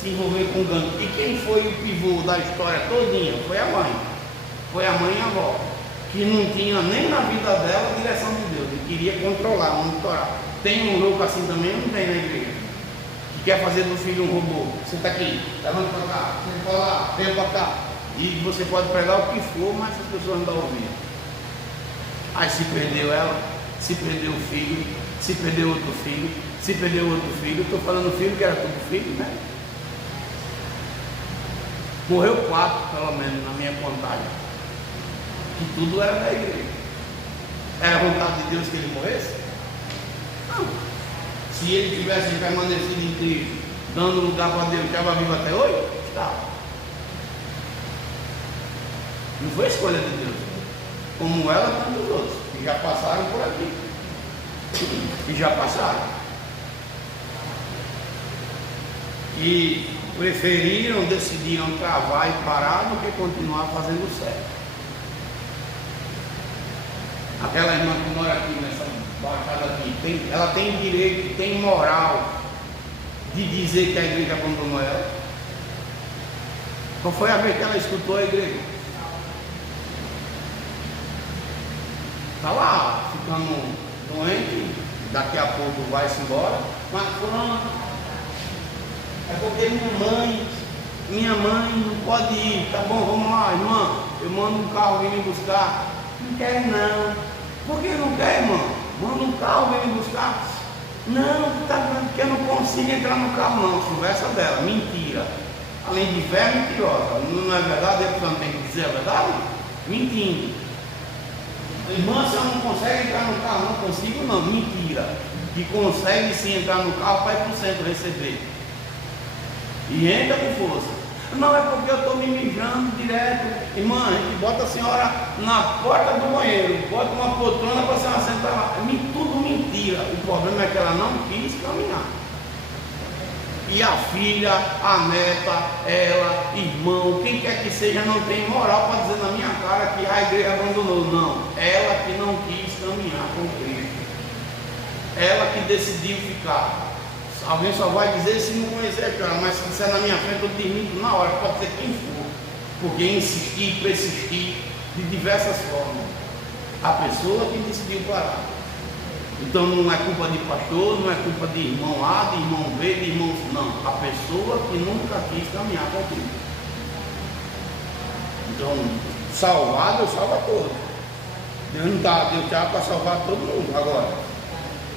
se envolver com gangue. E quem foi o pivô da história todinha? Foi a mãe. Foi a mãe e a avó, que não tinha nem na vida dela a direção de Deus, e queria controlar, monitorar. Tem um louco assim também, não tem na igreja, que quer fazer do filho um robô. Senta aqui, levanta para cá, senta para lá, vem para cá. E você pode pregar o que for, mas as pessoas não estão ouvindo. Aí se perdeu ela, se perdeu o filho, se perdeu outro filho, se perdeu outro filho. Estou falando filho que era todo filho, né? Morreu 4, pelo menos, na minha contagem. Que tudo era da igreja. Era a vontade de Deus que ele morresse? Não. Se ele tivesse permanecido em Cristo, dando lugar para Deus, estava vivo até hoje? Estava. Não foi escolha de Deus. Como ela, como os outros, que já passaram por aqui. E já passaram. E preferiram, decidiram travar e parar do que continuar fazendo certo. Aquela irmã que mora aqui nessa baixada aqui, ela tem direito, tem moral de dizer que a igreja abandonou ela? Qual foi a vez que ela escutou a igreja? Está lá, ficando doente, daqui a pouco vai-se embora, mas fulano, é porque minha mãe não pode ir, tá bom, vamos lá, irmã, eu mando um carro vir me buscar. Não quer não. Por que não quer, irmão? Manda um carro, vem me buscar. Não, porque eu não consigo entrar no carro não. Conversa dela, mentira. Além de velha, mentirosa. Não é verdade? Eu também tem que dizer a verdade? Mentindo. Irmã, se eu não consegue entrar no carro, não consigo não. Mentira. Que consegue sim entrar no carro para ir para o centro receber. E entra com força. Não, é porque eu estou me mijando direto. Irmã, a gente bota a senhora na porta do banheiro, bota uma poltrona para a senhora sentar lá. Tudo mentira. O problema é que ela não quis caminhar. E a filha, a neta, ela, irmão, quem quer que seja, não tem moral para dizer na minha cara que a igreja abandonou. Não, ela que não quis caminhar com Cristo. Ela que decidiu ficar. Alguém só vai dizer se não conhecer a cara, mas se disser na minha frente, eu desminto na hora, pode ser quem for, porque insistir, persistir de diversas formas. A pessoa que decidiu parar. Então não é culpa de pastor, não é culpa de irmão A, de irmão B, de irmão C, não. A pessoa que nunca quis caminhar contigo. Então, salvar, Deus salva todos. Deus não dá, Deus está para salvar todo mundo. Agora,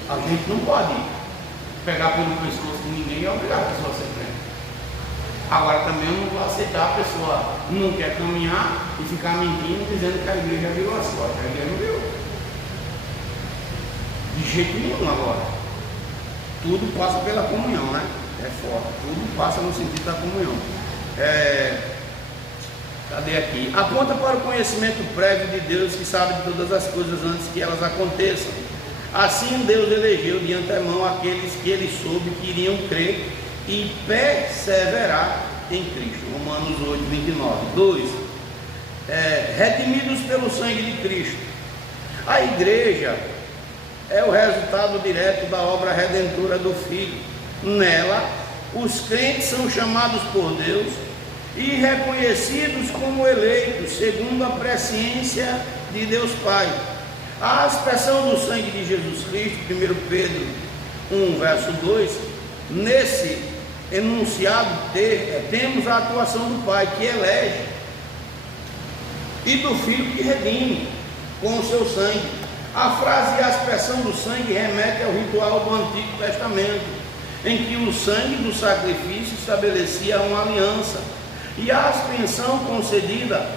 a gente não pode pegar pelo pescoço de ninguém e obrigar a pessoa a ser crente. Agora também eu não vou aceitar a pessoa não quer caminhar e ficar mentindo dizendo que a igreja virou as costas. A igreja não virou. De jeito nenhum agora. Tudo passa pela comunhão, né? É forte. Tudo passa no sentido da comunhão. Cadê aqui? Aponta para o conhecimento prévio de Deus que sabe de todas as coisas antes que elas aconteçam. Assim Deus elegeu de antemão aqueles que ele soube que iriam crer e perseverar em Cristo. Romanos 8, 29. 2. Redimidos pelo sangue de Cristo. A igreja é o resultado direto da obra redentora do Filho. Nela, os crentes são chamados por Deus e reconhecidos como eleitos, segundo a presciência de Deus Pai. A expressão do sangue de Jesus Cristo, 1 Pedro 1, verso 2, nesse enunciado temos a atuação do Pai, que elege, e do Filho que redime com o seu sangue. A frase e a expressão do sangue remete ao ritual do Antigo Testamento, em que o sangue do sacrifício estabelecia uma aliança, e a aspersão concedia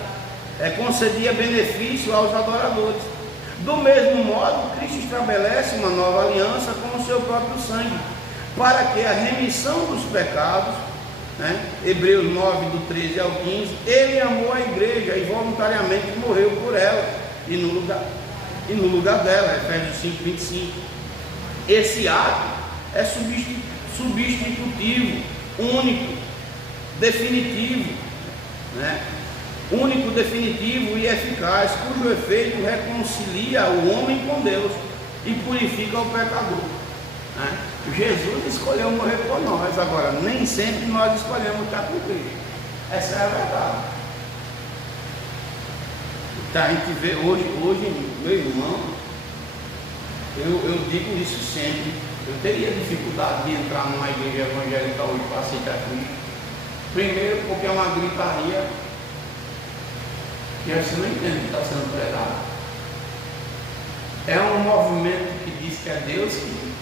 benefício aos adoradores. Do mesmo modo, Cristo estabelece uma nova aliança com o seu próprio sangue, para que a remissão dos pecados, Hebreus 9, do 13 ao 15, ele amou a igreja e voluntariamente morreu por ela, e no lugar dela, Efésios 5, 25. Esse ato é substitutivo, único, definitivo, único, definitivo e eficaz, cujo efeito reconcilia o homem com Deus e purifica o pecador. Né? Jesus escolheu morrer por nós, agora nem sempre nós escolhemos estar com Cristo. Essa é a verdade. Então a gente vê hoje meu irmão, eu digo isso sempre, eu teria dificuldade de entrar numa igreja evangélica hoje para aceitar Cristo. Primeiro porque é uma gritaria que você não entende o que está sendo pregado. É um movimento que diz que é Deus, que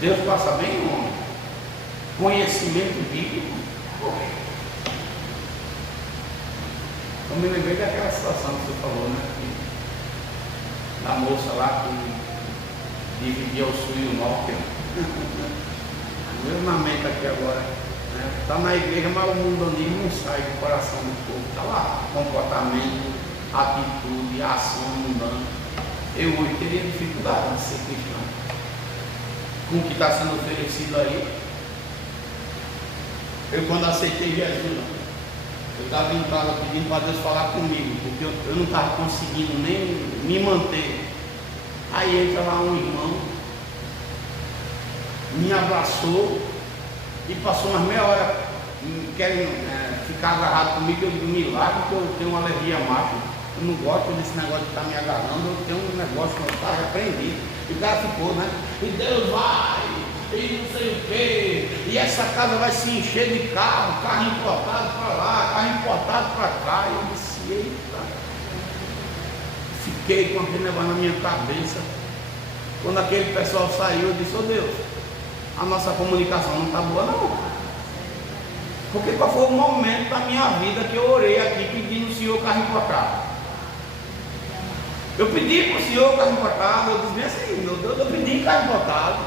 Deus passa bem longe. Conhecimento bíblico. Poxa. Eu me lembrei daquela situação que você falou, né? Da moça lá que dividia o sul e o norte. Meu na mente aqui agora. Está na igreja, mas o mundo ali não sai do coração do povo. Está lá. Comportamento, atitude, ação mundana. Eu hoje teria dificuldade de ser cristão. Com o que está sendo oferecido aí. Eu quando aceitei Jesus, eu estava em casa pedindo para Deus falar comigo, porque eu não estava conseguindo nem me manter. Aí entra lá um irmão, me abraçou e passou umas meia hora querem ficar agarrado comigo. Eu digo, milagre, que eu tenho uma alergia macho. Eu não gosto desse negócio de estar me agarrando, eu tenho um negócio que eu estava repreendido. E o cara ficou, né? E Deus vai, e não sei o quê, e essa casa vai se encher de carro importado para lá, carro importado para cá. E eu disse, eita. Fiquei com aquele negócio na minha cabeça. Quando aquele pessoal saiu, eu disse, ô Deus, a nossa comunicação não está boa não. Porque qual foi o momento da minha vida que eu orei aqui pedindo ao Senhor carro importado? Eu pedi para o Senhor carro importado, eu disse assim, meu Deus, eu pedi carro importado.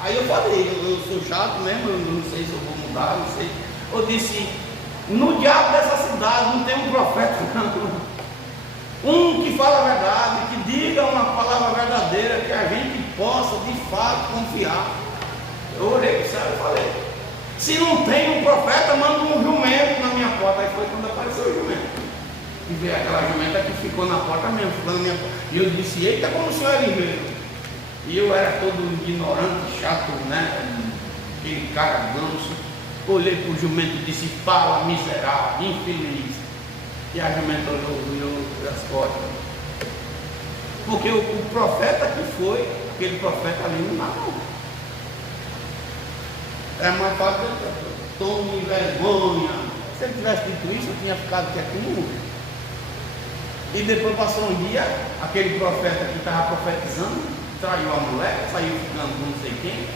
Aí eu falei, eu sou chato mesmo, eu não sei se eu vou mudar, não sei. Eu disse, no diabo dessa cidade não tem um profeta não. Um que fala a verdade, que diga uma palavra verdadeira, que a gente possa de fato confiar. Eu orei para o céu e falei, se não tem um profeta, manda um jumento na minha porta. Aí foi quando apareceu o jumento. E veio aquela jumenta que ficou na porta mesmo, ficou na minha porta. E eu disse, eita, como o senhor é ligeiro. E eu era todo ignorante, chato, né? Aquele cara ganso. Olhei para o jumento e disse, fala, miserável, infeliz. E a jumenta olhou as costas. Porque o profeta que foi, aquele profeta ali não dá não. É mais fácil, tome vergonha. Se ele tivesse dito isso, eu tinha ficado quietinho. E depois passou um dia, aquele profeta que estava profetizando, traiu a mulher, saiu ficando com não sei quem.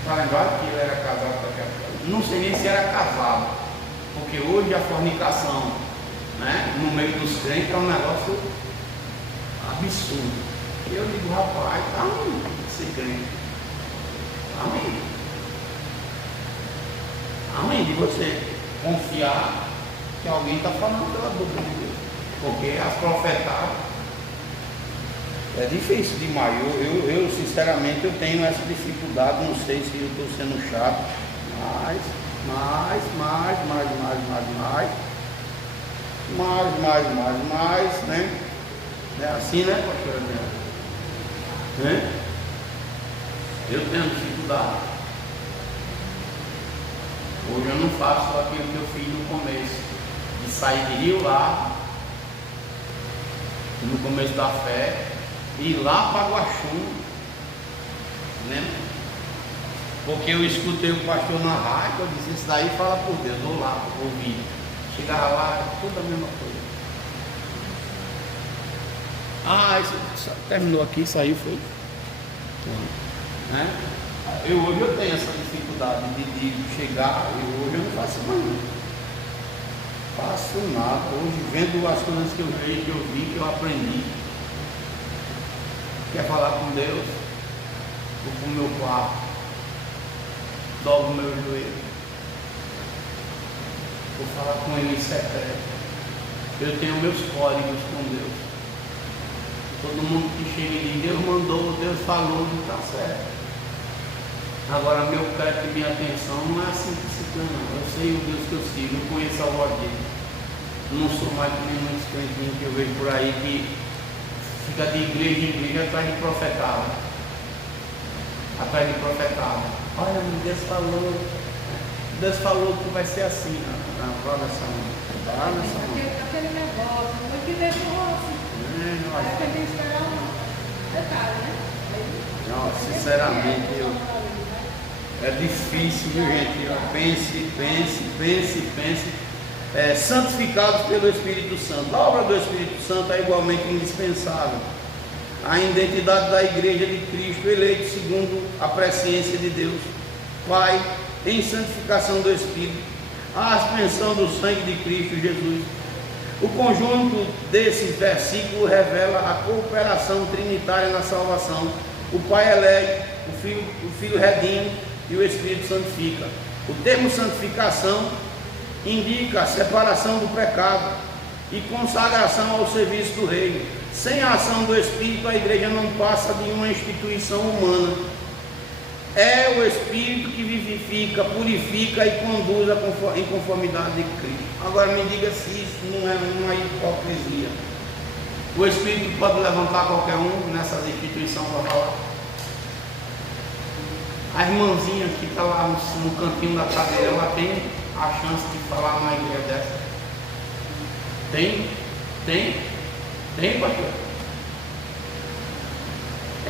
Está lembrado que ele era casado com aquela pessoa? Não sei nem se era casado, porque hoje a fornicação, né, no meio dos crentes é um negócio absurdo. E eu digo, rapaz, tá ruim ser crente. Tá ruim. Além de você confiar que alguém está falando pela boca de Deus. Porque as profetadas é difícil demais. Eu sinceramente eu tenho essa dificuldade, não sei se eu estou sendo chato, mais, né? É assim, né, pastor? Né? Eu tenho dificuldade. Hoje eu não faço aquilo que eu fiz no começo, de sair de Rio Largo, no começo da fé, e ir lá para Guaxum, né? Porque eu escutei o pastor na rádio, eu disse, isso daí fala por Deus, vou lá, ouvir. Chegava lá, tudo a mesma coisa. Ah, isso terminou aqui, saiu, foi. Né? Hoje eu tenho essa dificuldade de chegar, e hoje eu não faço mais nada. Faço nada. Hoje vendo as coisas que eu vejo, que eu vi, que eu aprendi. Quer falar com Deus? Vou para o meu quarto, dobro o meu joelho, vou falar com Ele em secreto. Eu tenho meus códigos com Deus. Todo mundo que chega e diz, Deus mandou, Deus falou, não está certo. Agora meu perto e minha atenção não é assim que se plana, não. Eu sei o Deus que eu sigo, eu conheço a voz dele. Não sou mais que nem muitos crentinhos que eu vejo por aí que fica de igreja em igreja atrás de profetada. atrás de profetado. Olha, Deus falou que vai ser assim, a prova Aquele negócio, foi que deixou assim. Aí tem que esperar um detalhe, né? Não, sinceramente, é difícil, viu, gente? Pense. Santificados pelo Espírito Santo. A obra do Espírito Santo é igualmente indispensável. A identidade da igreja de Cristo, eleito segundo a presciência de Deus, Pai, em santificação do Espírito, a aspersão do sangue de Cristo Jesus. O conjunto desses versículos revela a cooperação trinitária na salvação. O Pai elege, o Filho redime e o Espírito santifica. O termo santificação indica a separação do pecado e consagração ao serviço do reino. Sem a ação do Espírito, a igreja não passa de uma instituição humana. É o Espírito que vivifica, purifica e conduz em conformidade de Cristo. Agora me diga se isso não é uma hipocrisia. O Espírito pode levantar qualquer um nessas instituições para falar. A irmãzinha que está lá no cantinho da cadeira, ela tem a chance de falar na igreja dessa? Tem, pastor?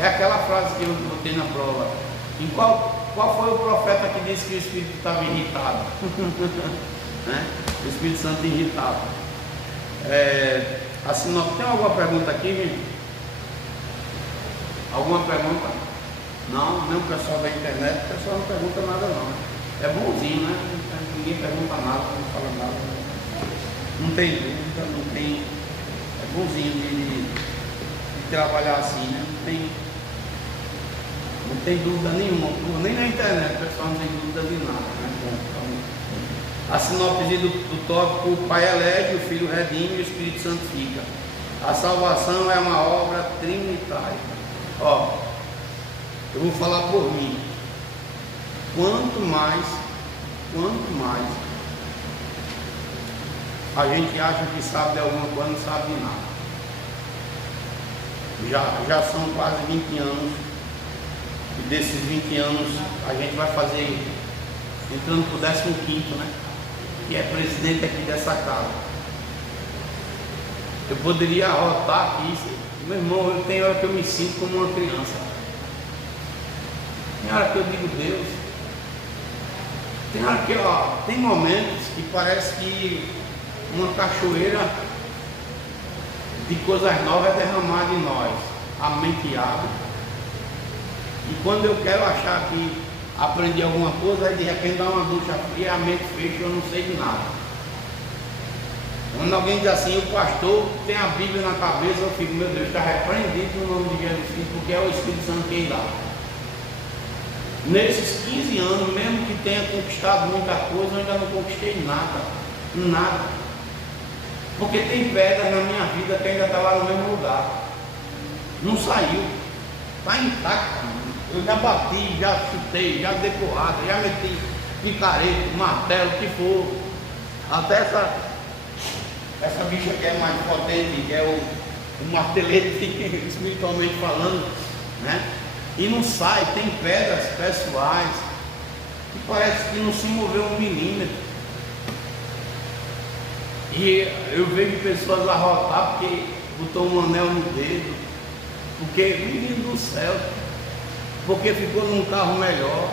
É aquela frase que eu botei na prova. Em qual foi o profeta que disse que o Espírito estava irritado? Né? O Espírito Santo irritado. Assim, tem alguma pergunta aqui, gente? Alguma pergunta? Não, nem o pessoal da internet, o pessoal não pergunta nada não. É bonzinho, né? Ninguém pergunta nada, não fala nada. Não tem dúvida, não tem. É bonzinho de trabalhar assim, né? Não tem dúvida nenhuma, nem na internet, o pessoal não tem dúvida de nada, né? A sinopse do tópico: o Pai elege, o Filho redime e o Espírito santifica. A salvação é uma obra trinitária. Eu vou falar por mim. Quanto mais a gente acha que sabe de alguma coisa, não sabe de nada. Já são quase 20 anos, e desses 20 anos a gente vai fazer, entrando para o 15º, né? Que é presidente aqui dessa casa. Eu poderia arrotar aqui, meu irmão, eu tenho hora que eu me sinto como uma criança. Tem hora que eu digo Deus. Tem hora que, tem momentos que parece que uma cachoeira de coisas novas é derramada em nós. A mente abre. E quando eu quero achar que aprendi alguma coisa, aí de repente dá uma ducha fria, a mente fecha e eu não sei de nada. Quando alguém diz assim, o pastor tem a Bíblia na cabeça, eu fico, meu Deus, está repreendido no nome de Jesus Cristo, porque é o Espírito Santo quem dá. Nesses 15 anos, mesmo que tenha conquistado muita coisa, eu ainda não conquistei nada. Porque tem pedras na minha vida que ainda está lá no mesmo lugar. Não saiu. Está intacto. Eu já bati, já chutei, já dei porrada, já meti picareta, martelo, o que for. Até essa bicha que é mais potente, que é o martelete, espiritualmente falando, né? E não sai, tem pedras pessoais que parece que não se moveu 1 milímetro. E eu vejo pessoas arrotar porque botou um anel no dedo, porque menino do céu, porque ficou num carro melhor.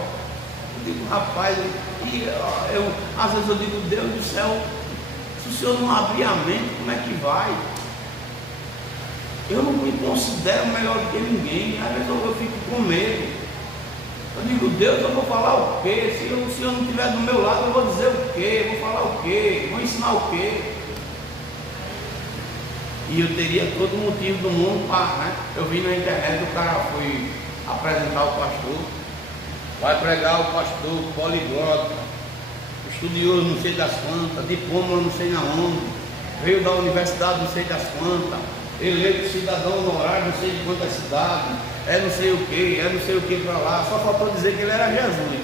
Eu digo, rapaz, às vezes eu digo, Deus do céu, se o Senhor não abrir a mente, como é que vai? Eu não me considero melhor do que ninguém, às vezes eu fico com medo. Eu digo, Deus, eu vou falar o quê? Se o Senhor não estiver do meu lado, eu vou dizer o quê? Vou falar o quê? Vou ensinar o quê? E eu teria todo o motivo do mundo para, né? Eu vi na internet, o cara foi apresentar o pastor, vai pregar o pastor poliglota, estudioso não sei das quantas, diploma não sei na onde, veio da universidade não sei das quantas, eleito cidadão honorário não sei de quantas cidades, não sei o que para lá, só faltou dizer que ele era Jesus.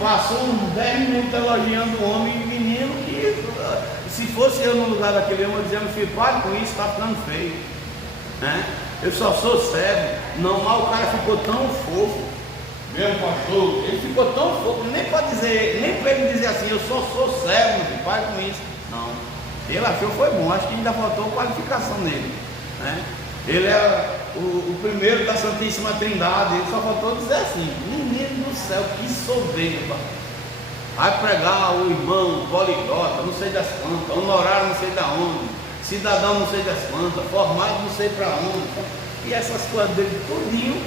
Passou uns 10 minutos elogiando o homem e menino que, se fosse eu no lugar daquele homem, eu dizia, meu filho, pare com isso, está ficando feio, né? eu só sou servo. Não, mas o cara ficou tão fofo, meu pastor, ele ficou tão fofo, nem para ele dizer assim, eu só sou servo, meu filho, para com isso. Não, ele achou que foi bom, acho que ainda faltou qualificação nele, né? Ele é o primeiro da Santíssima Trindade, ele só faltou dizer assim, menino do céu, que soberba. Vai pregar o irmão poliglota, não sei das quantas, honorário não sei da onde, cidadão não sei das quantas, formado não sei para onde. E essas coisas dele tudinho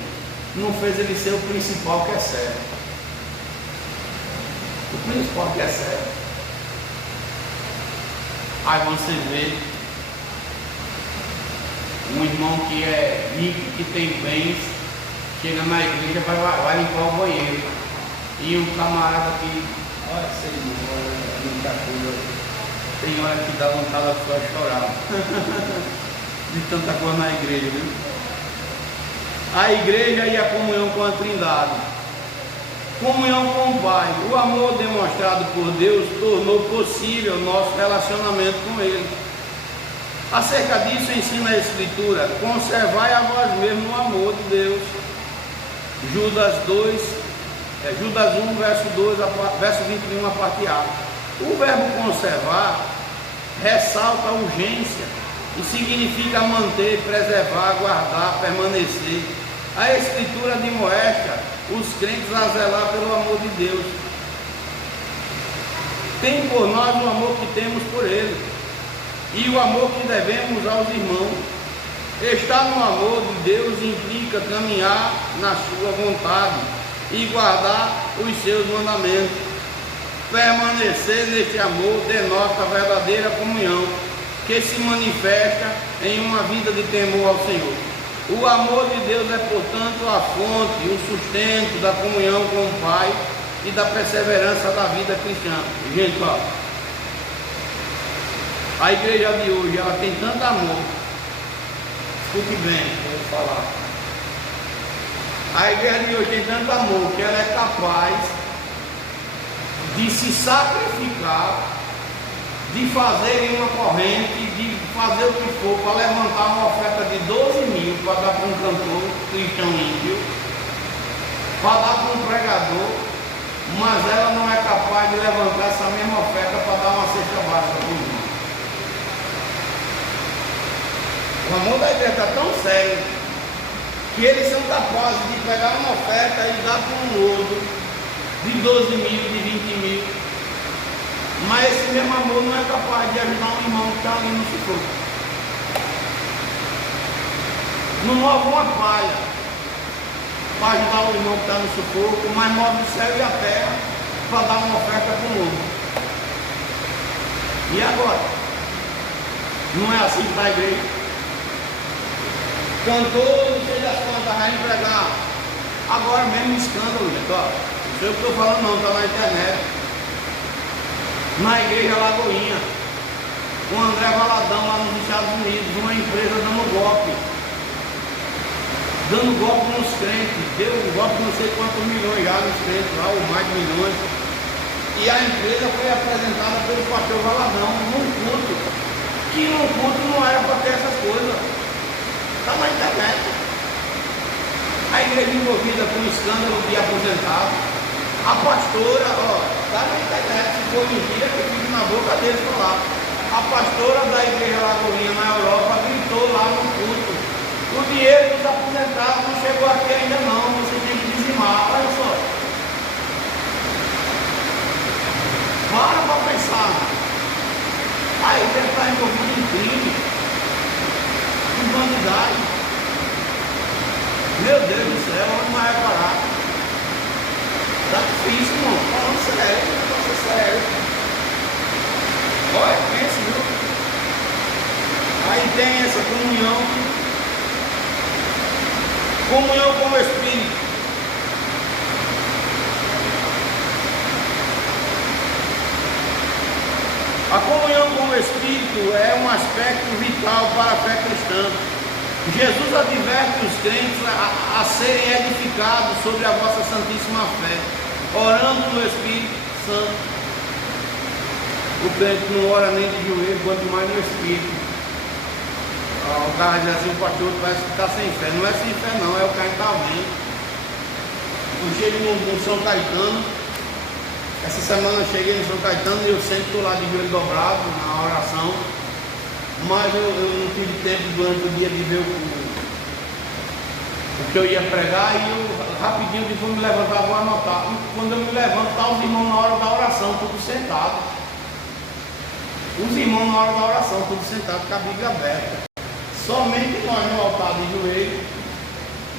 não fez ele ser o principal que é servo. O principal que é servo. Aí você vê um irmão que é rico, que tem bens, chega na igreja, vai limpar o banheiro. E um camarada que, olha, sei não, olha, muita coisa. Tem hora que dá vontade da pessoa chorar. De tanta coisa na igreja, viu? A igreja e a comunhão com a Trindade. Comunhão com o Pai. O amor demonstrado por Deus tornou possível o nosso relacionamento com Ele. Acerca disso ensina a Escritura: conservai a vós mesmos no amor de Deus. Judas 1, verso 2, verso 21, a parte A. O verbo conservar ressalta a urgência e significa manter, preservar, guardar, permanecer. A Escritura admoesta os crentes a zelar pelo amor de Deus. Tem por nós o amor que temos por Ele e o amor que devemos aos irmãos. Estar no amor de Deus implica caminhar na sua vontade e guardar os seus mandamentos. Permanecer neste amor denota a verdadeira comunhão, que se manifesta em uma vida de temor ao Senhor. O amor de Deus é, portanto, a fonte, o sustento da comunhão com o Pai e da perseverança da vida cristã. Gente, ó, a igreja de hoje, ela tem tanto amor. Escute bem, eu vou falar. A igreja de hoje tem tanto amor que ela é capaz de se sacrificar, de fazer uma corrente, de fazer o que for para levantar uma oferta de 12 mil para dar para um cantor cristão ímpio, para dar para um pregador, mas ela não é capaz de levantar essa mesma oferta para dar uma cesta básica para o irmão. O amor da igreja está tão sério que eles são capazes de pegar uma oferta e dar para um outro de 12 mil, de 20 mil. Mas esse mesmo amor não é capaz de ajudar um irmão que está ali no sufoco. Não move uma palha para ajudar o irmão que está no sufoco, mas move o céu e a terra para dar uma oferta para o outro. E agora? Não é assim que está a igreja? Cantor, não sei das quantas, vai empregar. Agora mesmo escândalo, gente, ó. Não sei o que eu estou falando não, está na internet. Na igreja Lagoinha, o André Valadão lá nos Estados Unidos, uma empresa dando golpe nos crentes, deu um golpe de não sei quantos milhões já nos crentes lá, ou mais de milhões. E a empresa foi apresentada pelo pastor Valadão num culto, que num culto não era para ter essas coisas. Está na internet. A igreja envolvida com escândalo de aposentado. A pastora, ó, está na internet, se for mentira, que fica na boca deles falar. A pastora da igreja Lagoinha na Europa gritou lá no culto: o dinheiro dos aposentados não chegou aqui ainda não, você tem que dizimar. Olha só. Para pensar. A igreja está envolvida em crime, em bandidagem. Meu Deus do céu, onde mais vai parar? Tá difícil, irmão. Falando sério, negócio sério. Olha, pensa, viu? Aí tem essa comunhão com o Espírito. A comunhão com o Espírito é um aspecto vital para a fé cristã. Jesus adverte os crentes a serem edificados sobre a vossa santíssima fé, orando no Espírito Santo. O crente não ora nem de joelho, quanto mais no Espírito. O cara diz assim, o pastor parece que está sem fé. Não é sem fé não, é o cara que está vendo. Eu chego no São Caetano, essa semana eu cheguei no São Caetano e eu sempre estou lá de joelho dobrado na oração, mas eu não tive tempo durante o dia de ver o que eu ia pregar e eu rapidinho vou me levantar, vou anotar. E quando eu me levanto, está os irmãos na hora da oração, tudo sentado. Os irmãos na hora da oração, tudo sentado, com a Bíblia aberta. Somente nós no altar de joelho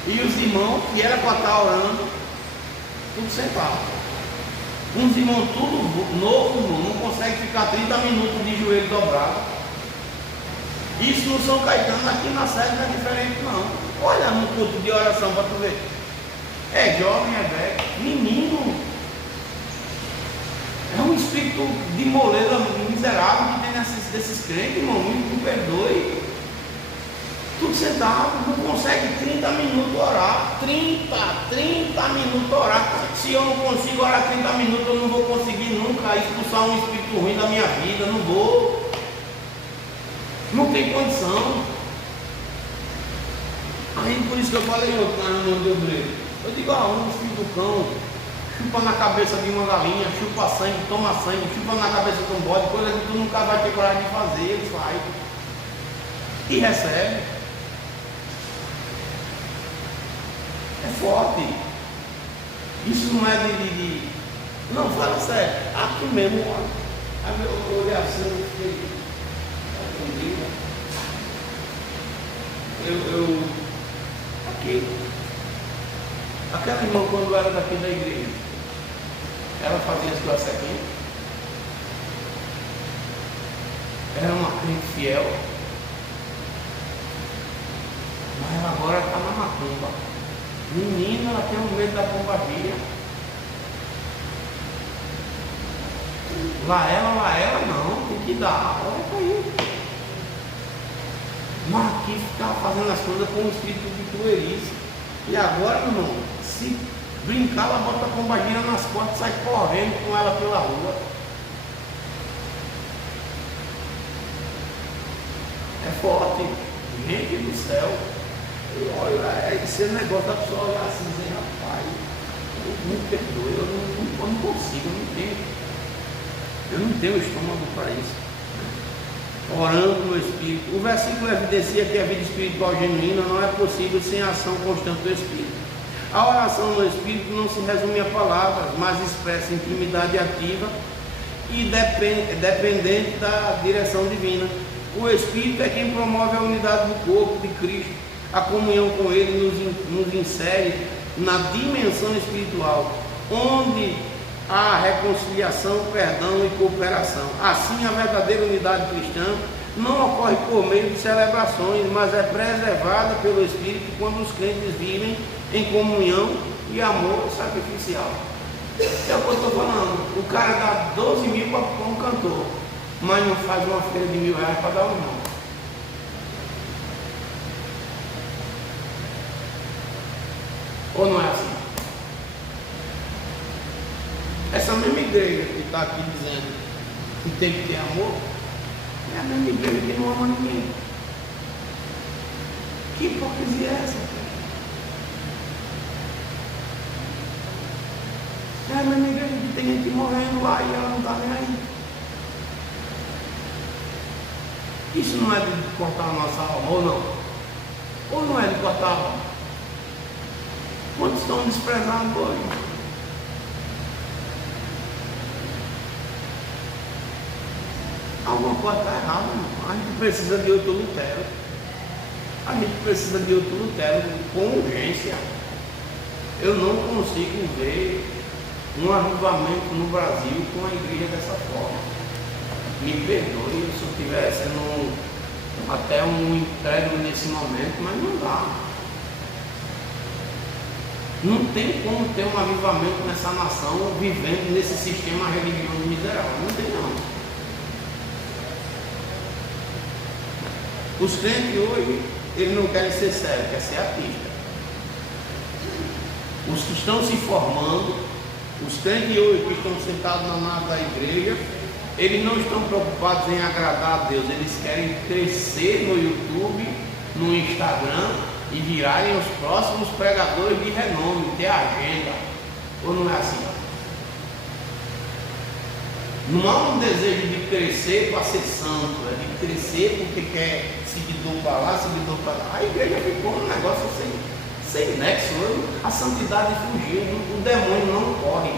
e os irmãos que era para estar orando, tudo sentado. Uns irmãos tudo novo, irmão, não consegue ficar 30 minutos de joelho dobrado. Isso no São Caetano, aqui na sede não é diferente não. Olha no culto de oração para tu ver. É jovem, é velho, menino. É um espírito de moleza miserável que tem desses crentes, irmão, me perdoe. Tudo sentado, não consegue 30 minutos orar. 30 minutos orar. Se eu não consigo orar 30 minutos, eu não vou conseguir nunca expulsar um espírito ruim da minha vida. Não vou. Não tem condição. Aí por isso que eu falei outro na reunião de obreiro. Eu digo, um filho do cão chupa na cabeça de uma galinha, chupa sangue, toma sangue, chupa na cabeça de um bode, coisa que tu nunca vai ter coragem de fazer, ele faz. E recebe. É forte. Isso não é de... Não, fala sério. Aqui mesmo, olha. Aí eu olhei assim, eu fiquei... Aqui. Aquela irmã, quando era daqui da igreja, ela fazia as coisas aqui. Era uma crente fiel. Mas ela agora está na macumba. Menina, ela tem um medo da pombagira. Lá ela não, tem que dar. Olha para aí. Mas aqui ficava fazendo as coisas com um espírito de cruelice. E agora, meu irmão, se brincar, ela bota a pombagira nas costas e sai correndo com ela pela rua. É forte. Gente do céu. Olha, esse negócio da pessoa olhar assim e dizer, rapaz, me perdoe, eu não consigo, eu não tenho estômago para isso. Orando no Espírito. O versículo evidencia que a vida espiritual genuína não é possível sem a ação constante do Espírito. A oração no Espírito não se resume a palavras, mas expressa intimidade ativa e dependente da direção divina. O Espírito é quem promove a unidade do corpo de Cristo. A comunhão com Ele nos insere na dimensão espiritual, onde há reconciliação, perdão e cooperação. Assim, a verdadeira unidade cristã não ocorre por meio de celebrações, mas é preservada pelo Espírito quando os crentes vivem em comunhão e amor sacrificial. É o que eu estou falando. O cara dá 12 mil para um cantor, mas não faz uma feira de R$1.000 para dar um irmão. Ou não é assim? Essa mesma igreja que está aqui dizendo que tem que ter amor, é a mesma igreja que não ama ninguém. Que hipocrisia é essa? É a mesma igreja que tem gente morrendo lá e ela não está nem aí. Isso não é de cortar a nossa alma, ou não? Ou não é de cortar a alma? Quantos estão desprezando hoje? Alguma coisa está errada, não. A gente precisa de outro Lutero. A gente precisa de outro Lutero com urgência. Eu não consigo ver um avivamento no Brasil com a igreja dessa forma. Me perdoe se eu estiver sendo até um incrédulo nesse momento, mas não dá. Não tem como ter um avivamento nessa nação vivendo nesse sistema religioso miserável. Não tem não. Os crentes hoje, eles não querem ser sérios, querem ser artistas. Os que estão se formando, os crentes hoje que estão sentados na nave da igreja, Eles não estão preocupados em agradar a Deus, eles querem crescer no YouTube, no Instagram e virarem os próximos pregadores de renome, ter agenda. Ou não é assim? Não há um desejo de crescer para ser santo, é de crescer porque quer seguidor para lá, seguidor para lá. A igreja ficou um negócio sem nexo, a santidade fugiu, o demônio não corre.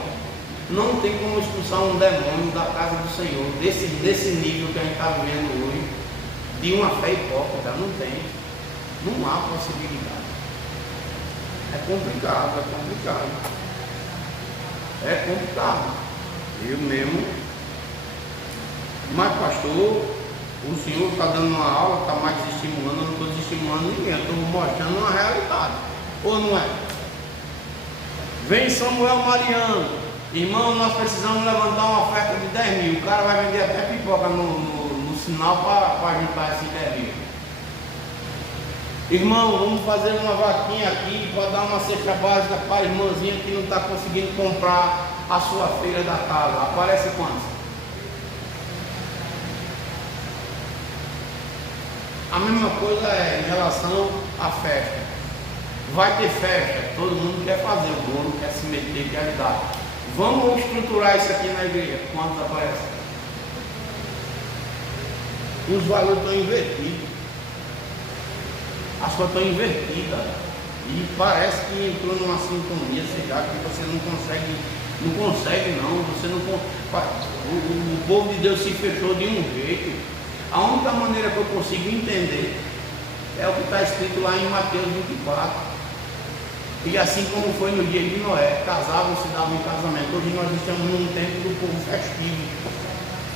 Não tem como expulsar um demônio da casa do Senhor, desse nível que a gente está vivendo hoje, de uma fé hipócrita, não tem. Não há possibilidade. É complicado, é complicado. É complicado. Eu mesmo. Mas pastor, o senhor está dando uma aula, está mais desestimulando, eu não estou desestimulando ninguém, eu estou mostrando uma realidade. Ou não é? Vem Samuel Mariano. Irmão, nós precisamos levantar uma oferta de 10 mil. O cara vai vender até pipoca no sinal para juntar esses 10 mil. Irmão, vamos fazer uma vaquinha aqui para dar uma cesta básica para a irmãzinha que não está conseguindo comprar a sua feira da casa. Aparece quantos? A mesma coisa é em relação à festa. Vai ter festa, todo mundo quer fazer o bolo, quer se meter, quer ajudar. Vamos estruturar isso aqui na igreja. Quantos aparecem? Os valores estão invertidos. As coisas estão invertidas. E parece que entrou numa sintonia, sei lá, que você não consegue não. Você não, o povo de Deus se fechou de um jeito. A única maneira que eu consigo entender é o que está escrito lá em Mateus 24. E assim como foi no dia de Noé, casavam se davam em casamento. Hoje nós estamos num tempo do povo festivo,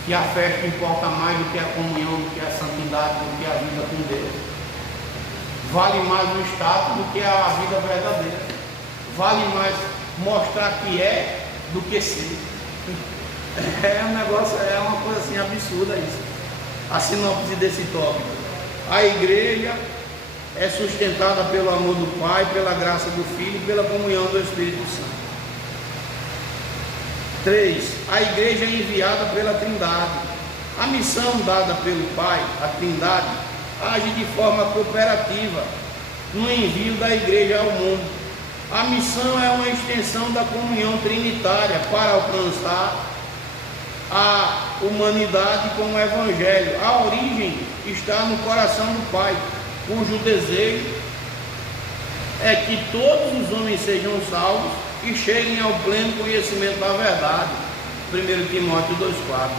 que a festa importa mais do que a comunhão, do que a santidade, do que a vida com Deus. Vale mais o status do que a vida verdadeira. Vale mais mostrar que é do que ser. É um negócio, é uma coisa assim absurda isso. A sinopse desse tópico. A igreja é sustentada pelo amor do Pai, pela graça do Filho e pela comunhão do Espírito Santo. 3. A igreja é enviada pela Trindade. A missão dada pelo Pai, a Trindade, age de forma cooperativa no envio da igreja ao mundo. A missão é uma extensão da comunhão trinitária para alcançar a humanidade com o Evangelho. A origem está no coração do Pai, cujo desejo é que todos os homens sejam salvos e cheguem ao pleno conhecimento da verdade. 1 Timóteo 2,4.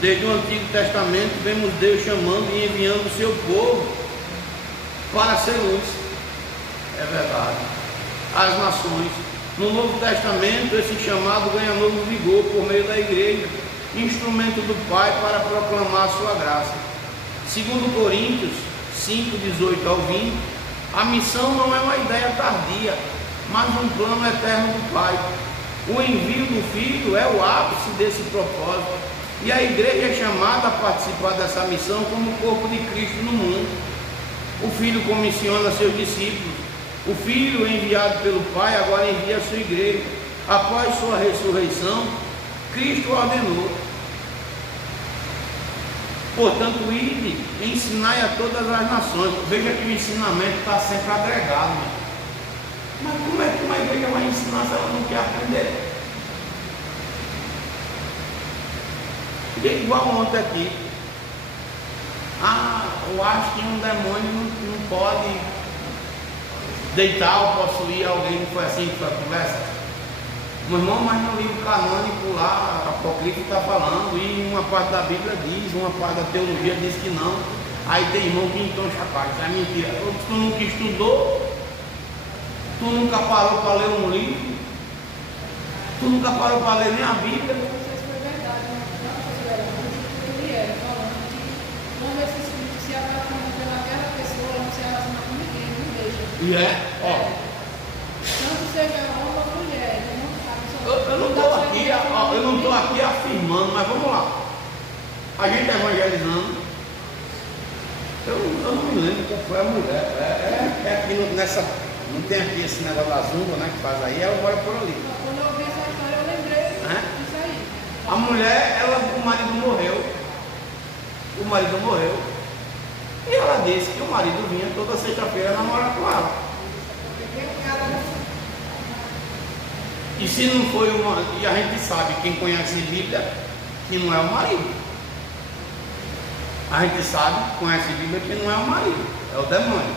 Desde o Antigo Testamento vemos Deus chamando e enviando o seu povo para ser luz. É verdade. As nações. No Novo Testamento esse chamado ganha novo vigor por meio da igreja, instrumento do Pai para proclamar a sua graça. 2 Coríntios 5, 18 ao 20, a missão não é uma ideia tardia, mas um plano eterno do Pai. O envio do Filho é o ápice desse propósito, e a igreja é chamada a participar dessa missão como o corpo de Cristo no mundo. O Filho comissiona seus discípulos. O Filho, enviado pelo Pai, agora envia a sua igreja. Após sua ressurreição, Cristo ordenou: portanto, ide, ensinai a todas as nações. Veja que o ensinamento está sempre agregado. Né? Mas como é que uma igreja vai ensinar se ela não quer aprender? É igual ontem aqui. Eu acho que um demônio não pode deitar ou possuir alguém. Que foi assim que foi a conversa. Meu irmão, mas no livro canônico lá, Apocalipse está falando, e uma parte da Bíblia diz, uma parte da teologia diz que não. Aí tem irmão que então chapar, isso é mentira. Tu nunca estudou, tu nunca parou para ler um livro, tu nunca parou para ler nem a Bíblia. Não sei se foi verdade, mas ele era falando que quando esse espírito se apaixona pelaquela pessoa, não se relaciona com ninguém, não deixa. E Tanto seja homem ou mulher, não sabe. Eu não estou aqui afirmando, mas vamos lá. A gente evangelizando. Eu não me lembro qual foi a mulher. É aqui nessa. Não tem aqui esse negócio da zumba, né? Que faz aí, ela mora por ali. Quando eu ouvi essa história, eu lembrei disso aí. A mulher, o marido morreu. O marido morreu. E ela disse que o marido vinha toda sexta-feira namorar com ela. E se não foi uma. E a gente sabe, quem conhece a Bíblia, que não é o marido. A gente sabe, conhece a Bíblia, que não é o marido, é o demônio.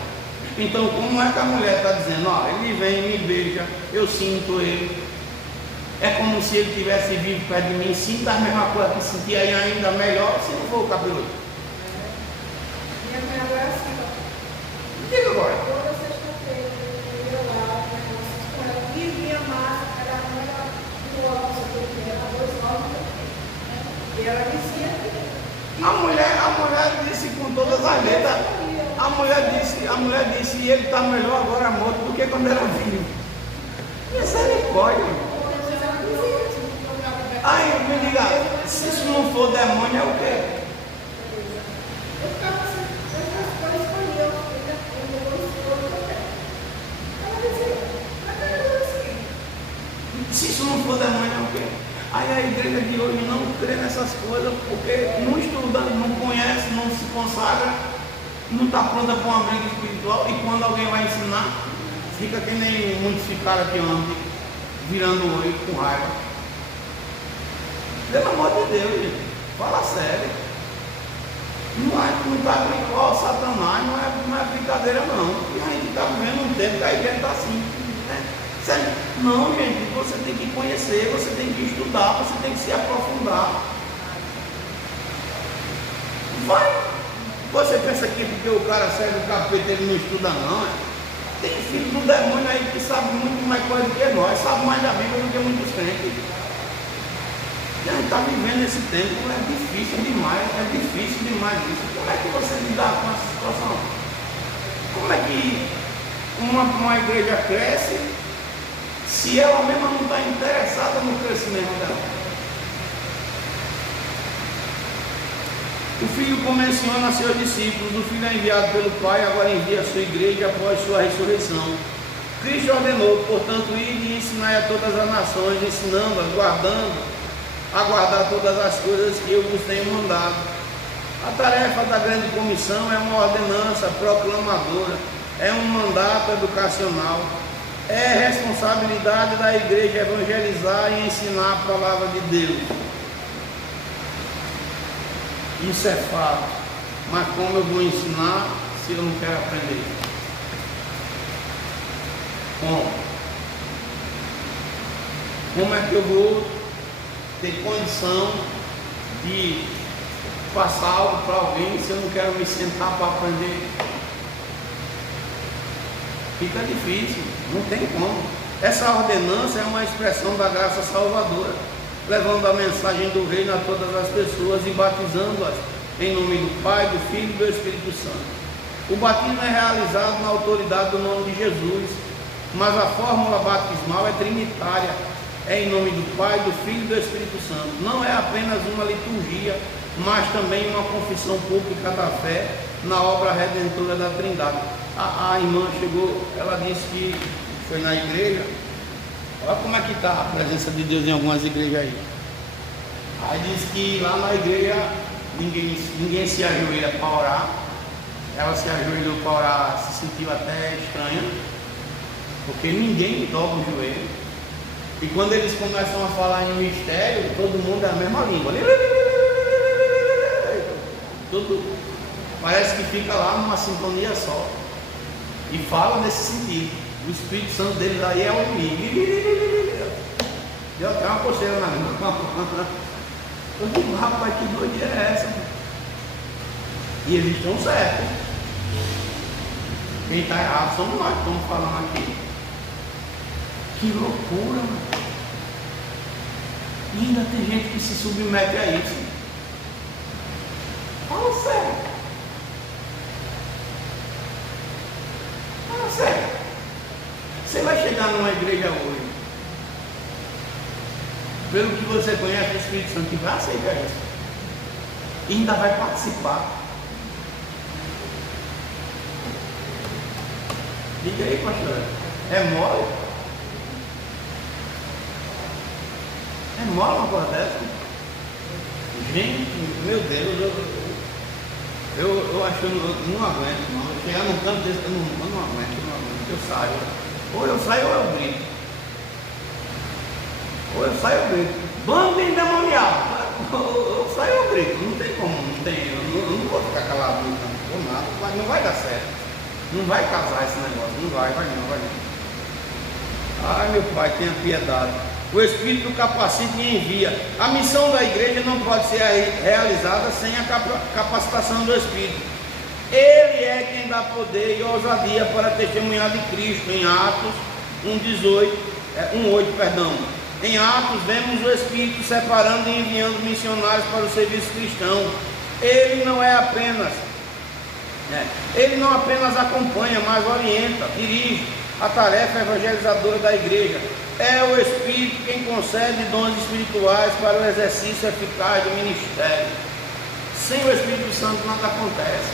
Então, como é que a mulher está dizendo, ó, ele vem, me beija, eu sinto ele. É como se ele tivesse vivo perto de mim, sinta a mesma coisa que sentia e ainda melhor, se não for o cabeludo. Minha mãe agora é assim, ó. Diga agora. Toda sexta-feira eu ia lá, com ela, e vinha massa, era a mãe do almoço que eu tinha, era 2 horas, e ela dizia que A mulher disse com todas as letras, a mulher disse, e ele está melhor agora morto do que quando era vivo. Misericórdia. Aí me diga, se isso não for demônio, é o quê? eu ficava assim, eu escolhi, eu vou escolher o que eu quero. Ela dizia, mas era assim. Se isso não for demônio, é o quê? Aí a igreja de hoje não crê nessas coisas, porque não estuda, não conhece, não se consagra, não está pronta para uma briga espiritual, e quando alguém vai ensinar, fica que nem muitos ficaram aqui ontem, virando o olho com raiva. Pelo amor de Deus, gente, fala sério. Não está igual Satanás, não é brincadeira não. E a gente está vivendo um tempo que a igreja está assim, né? Sério? Não, gente, você tem que conhecer, você tem que estudar, você tem que se aprofundar. Vai! Você pensa que porque o cara serve o capeta ele não estuda não, é? Tem filho do demônio aí que sabe muito mais coisa do que nós, sabe mais da Bíblia do que muitos crentes. E a gente está vivendo esse tempo, é difícil demais isso. Como é que você lidar com essa situação? Como é que uma igreja cresce se ela mesma não está interessada no crescimento dela? O Filho comenciona a seus discípulos, o Filho é enviado pelo Pai, agora envia a sua igreja após sua ressurreição. Cristo ordenou, portanto, ide e ensinai a todas as nações, ensinando-as, a guardar todas as coisas que eu vos tenho mandado. A tarefa da grande comissão é uma ordenança proclamadora, é um mandato educacional, é responsabilidade da igreja evangelizar e ensinar a palavra de Deus. Isso é fato, mas como eu vou ensinar se eu não quero aprender? Como é que eu vou ter condição de passar algo para alguém se eu não quero me sentar para aprender? Fica difícil, não tem como. Essa ordenança é uma expressão da graça salvadora, levando a mensagem do reino a todas as pessoas e batizando-as em nome do Pai, do Filho e do Espírito Santo. O batismo é realizado na autoridade do nome de Jesus, mas a fórmula batismal é trinitária, é em nome do Pai, do Filho e do Espírito Santo. Não é apenas uma liturgia, mas também uma confissão pública da fé na obra redentora da Trindade. A irmã chegou, ela disse que foi na igreja. Olha como é que está a presença de Deus em algumas igrejas aí. Aí diz que lá na igreja ninguém se ajoelha para orar. Ela se ajoelhou para orar, se sentiu até estranha, porque ninguém dobra o joelho. E quando eles começam a falar em mistério, todo mundo é a mesma língua. Tudo parece que fica lá numa sintonia só. E fala nesse sentido. O Espírito Santo deles aí é o inimigo. Deu até uma coceira na língua. Eu digo, rapaz, que doideira é essa? E eles estão certos. Quem está errado somos nós que estamos falando aqui. Que loucura, mano. E ainda tem gente que se submete a isso. Fala sério. Fala sério. Você vai chegar numa igreja hoje, pelo que você conhece, o Espírito Santo vai aceitar isso. E ainda vai participar. Diga aí, pastor. É mole? É mole uma coisa dessa? Gente, meu Deus, eu acho que eu não aguento, não. Eu chegar num canto desse, eu não aguento, eu saio. Ou eu saio ou eu grito. Ou eu saio ou eu grito. Bando endemoniado. Eu saio ou eu grito. Não tem como, eu não vou ficar calado, não vou nada, mas não vai dar certo. Não vai casar esse negócio, não vai não. Ai, meu Pai, tenha piedade. O Espírito capacita e envia. A missão da igreja não pode ser realizada sem a capacitação do Espírito. Ele é quem dá poder e ousadia para testemunhar de Cristo. Em Atos 1:8, perdão. Em Atos vemos o Espírito separando e enviando missionários para o serviço cristão. Ele não apenas acompanha, mas orienta, dirige a tarefa evangelizadora da igreja. É o Espírito quem concede dons espirituais para o exercício eficaz do ministério. Sem o Espírito Santo nada acontece.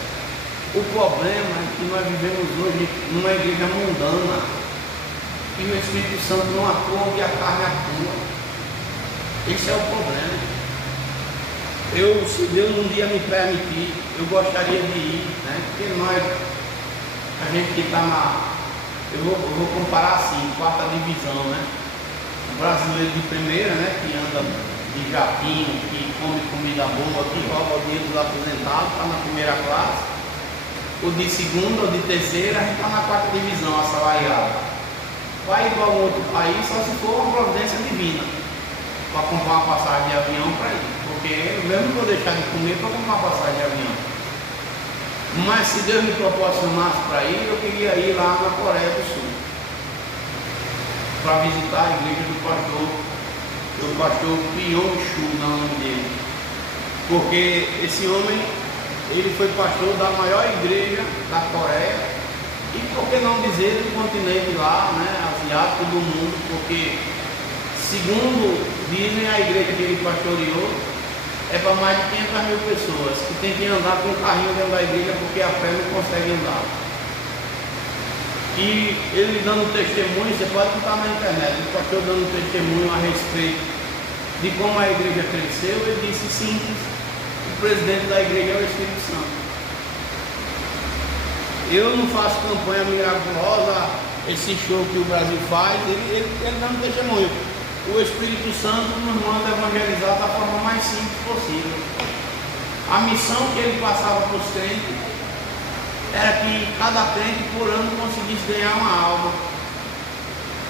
O problema é que nós vivemos hoje numa igreja mundana e o Espírito Santo não atua e a carne atua. Esse é o problema. Se Deus um dia me permitir, eu gostaria de ir, né? Porque a gente que está eu vou comparar assim, quarta divisão, né? O brasileiro de primeira, né? Que anda de jatinho, que come comida boa, que rouba o dinheiro dos aposentados, está na primeira classe. O de segunda ou de terceira, a gente está na quarta divisão, assalariado. Vai igual a outro país, só se for uma providência divina, para comprar uma passagem de avião para ir. Porque eu mesmo não vou deixar de comer para comprar uma passagem de avião. Mas se Deus me proporcionasse para ir, eu queria ir lá na Coreia do Sul, para visitar a igreja do pastor Byung-Chul, não é o nome dele. Porque esse homem, ele foi pastor da maior igreja da Coreia, e por que não dizer do continente lá, né, asiático do mundo, porque segundo dizem a igreja que ele pastoreou, é para mais de 500 mil pessoas que tem que andar com um carrinho dentro da igreja porque a pé não consegue andar. E ele dando testemunho, você pode botar na internet, o pastor dando testemunho a respeito de como a igreja cresceu, ele disse simples, o presidente da igreja é o Espírito Santo. Eu não faço campanha miraculosa, esse show que o Brasil faz, ele dando testemunho. O Espírito Santo nos manda evangelizar da forma mais simples possível. A missão que ele passava para os crentes era que cada crente por ano conseguisse ganhar uma alma.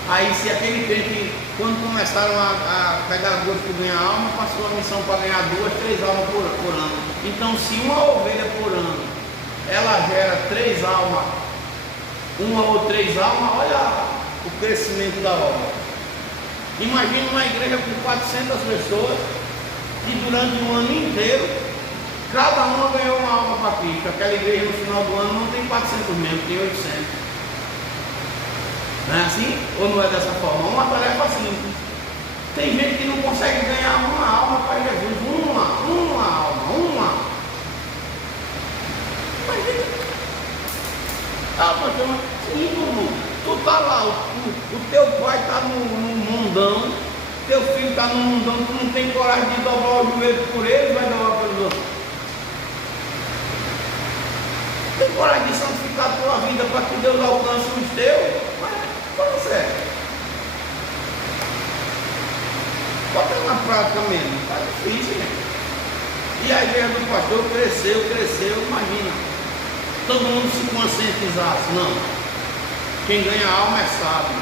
Aí se aquele crente, quando começaram a pegar gosto de ganhar alma, passou a missão para ganhar 2, 3 almas por ano. Então se uma ovelha por ano, ela gera 3 almas, 1 ou 3 almas, olha o crescimento da obra. Imagina uma igreja com 400 pessoas e durante um ano inteiro cada uma ganhou uma alma para Cristo. Aquela igreja no final do ano não tem 400 membros, tem 800. Não é assim? Ou não é dessa forma? Uma tarefa simples. Tem gente que não consegue ganhar uma alma para Jesus. Uma alma. Imagina. Pastor, tu tá lá, o teu pai está no mundão, teu filho está no mundão, tu não tem coragem de dobrar o joelho por ele, vai dobrar pelos outros. Tem coragem de santificar a tua vida para que Deus alcance os teus? Mas fala sério. Bota na prática mesmo, está difícil, né? E a igreja do pastor cresceu, imagina. Todo mundo se conscientizasse, não. Quem ganha alma é sábio.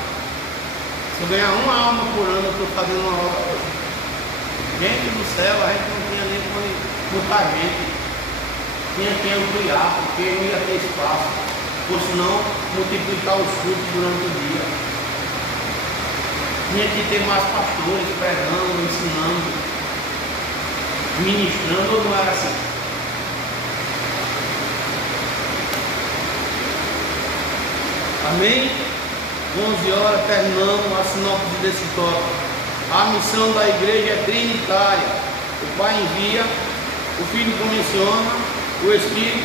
Se eu ganhar uma alma por ano, eu estou fazendo uma obra hoje. Gente do céu, a gente não tinha nem como botar gente. Tinha que ampliar, porque não ia ter espaço. Ou senão, multiplicar os frutos durante o dia. Tinha que ter mais pastores pregando, ensinando, ministrando, ou não era assim? Amém? 11 horas, terminamos a sinopse desse tópico. A missão da igreja é trinitária. O Pai envia, o Filho comissiona, o Espírito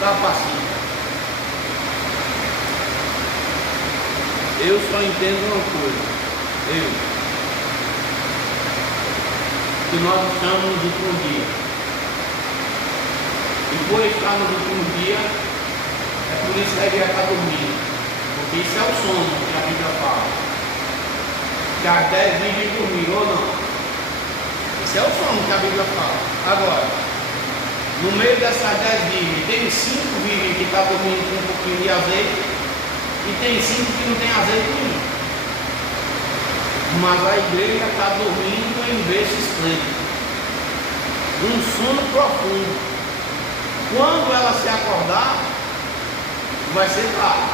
capacita. Eu só entendo uma coisa. que nós estamos nos últimos dias. E por estar nos últimos dias, é por isso que a igreja está dormindo. Porque isso é o sono que a Bíblia fala. Que as 10 virgens dormiram ou não. Esse é o sono que a Bíblia fala. Agora, no meio dessas 10 virgens, tem 5 virgens que estão dormindo com um pouquinho de azeite. E tem 5 que não tem azeite nenhum. Mas a igreja está dormindo em berço esplêndido. Um sono profundo. Quando ela se acordar, vai ser tarde.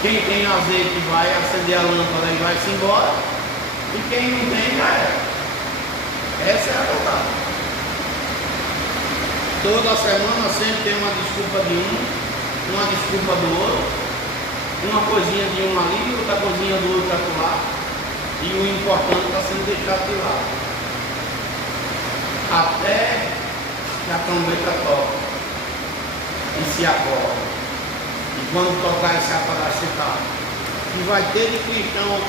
Quem tem azeite vai acender a lâmpada e vai se embora. E quem não tem, já era. Essa é a verdade. Toda semana sempre tem uma desculpa de um, uma desculpa do outro, uma coisinha de um ali, outra coisinha do outro acolá. E o importante está sendo deixado de lado. Até que a trombeta toca e se acorda. E quando tocar esse aparato, você está. E vai ter de cristão,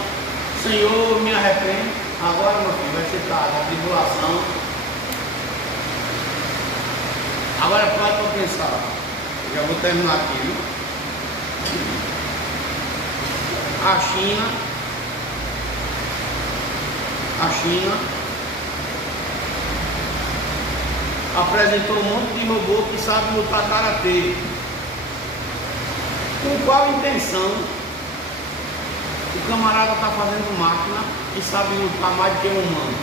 Senhor, me arrependo. Agora, meu filho, vai ser tarde, a tribulação. Agora pode para pensar. Eu já vou terminar aqui, viu? A China apresentou um monte de robô que sabe lutar karatê. Com qual intenção o camarada está fazendo máquina e sabe lutar mais do que um humano?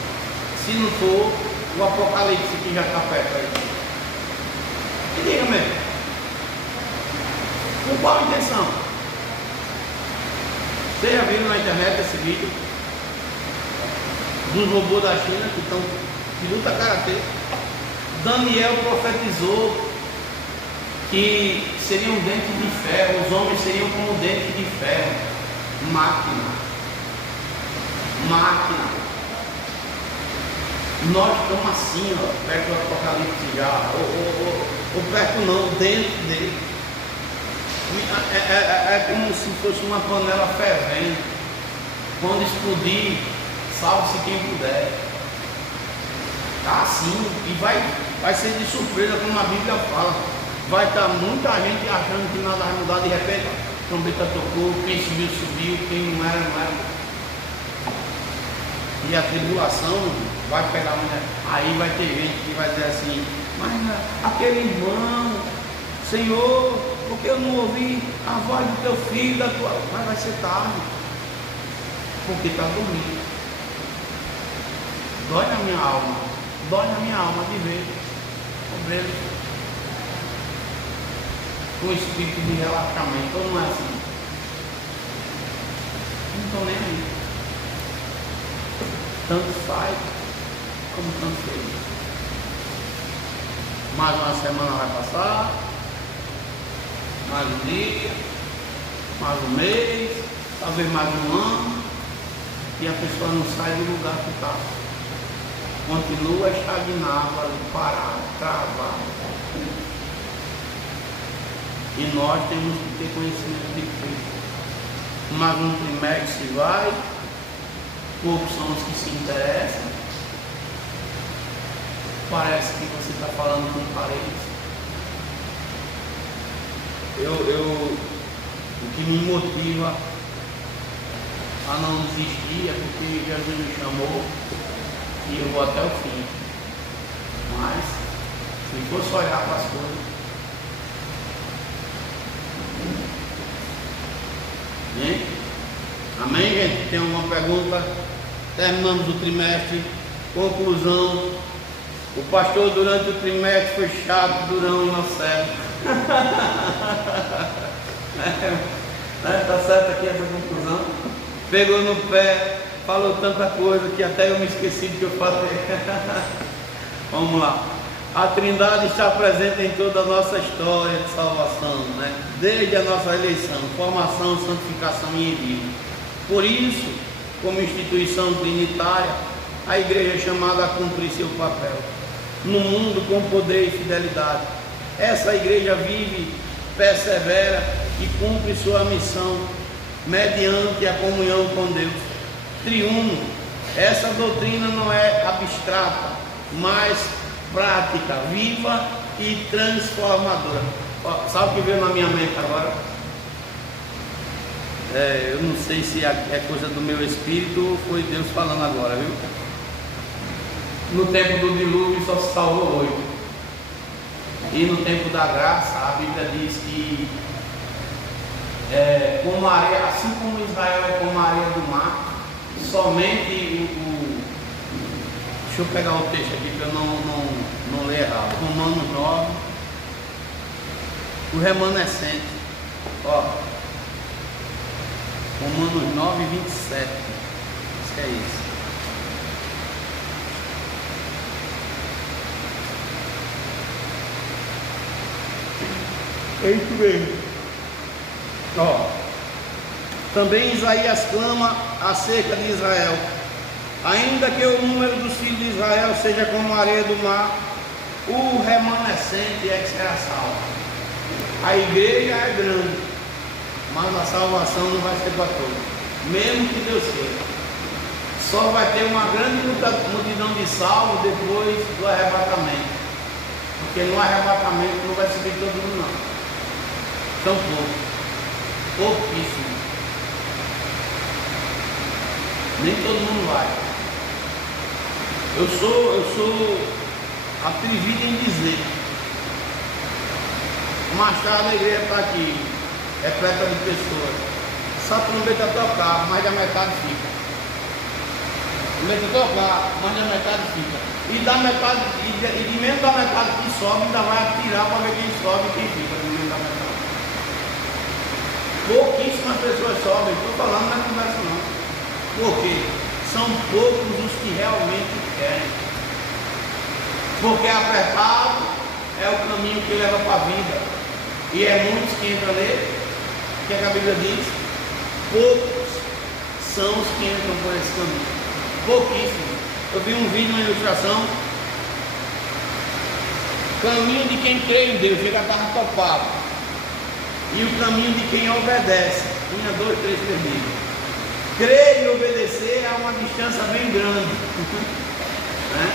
Se não for o apocalipse que já está perto aí. Me diga mesmo. Com qual intenção? Vocês já viram na internet esse vídeo dos robôs da China que luta karatê? Daniel profetizou que seriam dentes de ferro, os homens seriam como dentes de ferro. Máquina. Nós estamos assim, ó, perto do Apocalipse já, ou perto não, dentro dele. É como se fosse uma panela fervendo. Quando explodir, salve-se quem puder. Tá assim, e vai ser de surpresa, como a Bíblia fala. Vai estar muita gente achando que nada vai mudar, de repente a trombeta tocou, quem subiu, quem não era. E a tribulação vai pegar mulher. Aí vai ter gente que vai dizer assim, mas aquele irmão, Senhor, porque eu não ouvi a voz do teu filho, da tua. Mas vai ser tarde, porque está dormindo. Dói na minha alma de ver obreiros com espírito de relaxamento. Ou não é assim? Não estou nem aí. Tanto faz como tanto fez. Mais uma semana vai passar, mais um dia, mais um mês, talvez mais um ano, e a pessoa não sai do lugar que está. Continua estagnado ali, parado, travado. E nós temos que ter conhecimento de Cristo. Mais um trimestre se vai, poucos são os que se interessam. Parece que você está falando com paredes. O que me motiva a não desistir é porque Jesus me chamou e eu vou até o fim. Mas se for só olhar para as coisas, hein? Amém, gente? Tem alguma pergunta? Terminamos o trimestre. Conclusão: o pastor durante o trimestre foi chato, durão, inocente. Tá certo aqui essa conclusão? Pegou no pé, falou tanta coisa que até eu me esqueci do que eu falei. Vamos lá. A Trindade está presente em toda a nossa história de salvação, né? Desde a nossa eleição, formação, santificação e envio. Por isso, como instituição trinitária, a igreja é chamada a cumprir seu papel no mundo com poder e fidelidade. Essa igreja vive, persevera e cumpre sua missão mediante a comunhão com Deus, triuno, Essa doutrina não é abstrata, mas prática, viva e transformadora. Ó, sabe o que veio na minha mente agora? Eu não sei se é coisa do meu espírito ou foi Deus falando agora, viu? No tempo do dilúvio só se salvou 8. E no tempo da graça, a Bíblia diz que como a areia, assim como Israel é como a areia do mar, somente deixa eu pegar o texto aqui para eu não ler errado. Romanos 9, o remanescente, ó, Romanos 9, 27, acho que é isso. É isso mesmo. Ó, também Isaías clama acerca de Israel: ainda que o número dos filhos de Israel seja como a areia do mar, o remanescente é que será salvo. A igreja é grande, mas a salvação não vai ser para todos, mesmo que Deus queira. Só vai ter uma grande multidão de salvos depois do arrebatamento, porque no arrebatamento não vai subir todo mundo não. Tão pouquíssimo. Nem todo mundo vai. Eu sou atrevido em dizer, mais tarde a igreja está aqui, repleta de pessoas. Só a trombeta tocar, mais da metade fica. Trombeta tocar, mais da metade fica. E da metade, e de menos da metade que sobe, ainda vai atirar para ver quem sobe e quem fica de menos da metade. Pouquíssimas pessoas sobem, estou falando, não é conversa não. Por quê? São poucos os que realmente querem. Porque apertado é o caminho que leva para a vida. E é muitos que entram nele. O que a Bíblia diz? Poucos são os que entram por esse caminho. Pouquíssimos. Eu vi um vídeo, uma ilustração. Caminho de quem crê em Deus, chega a estar topado. E o caminho de quem obedece, tinha 2, 3 perdidos. Crer e obedecer é uma distância bem grande. Né?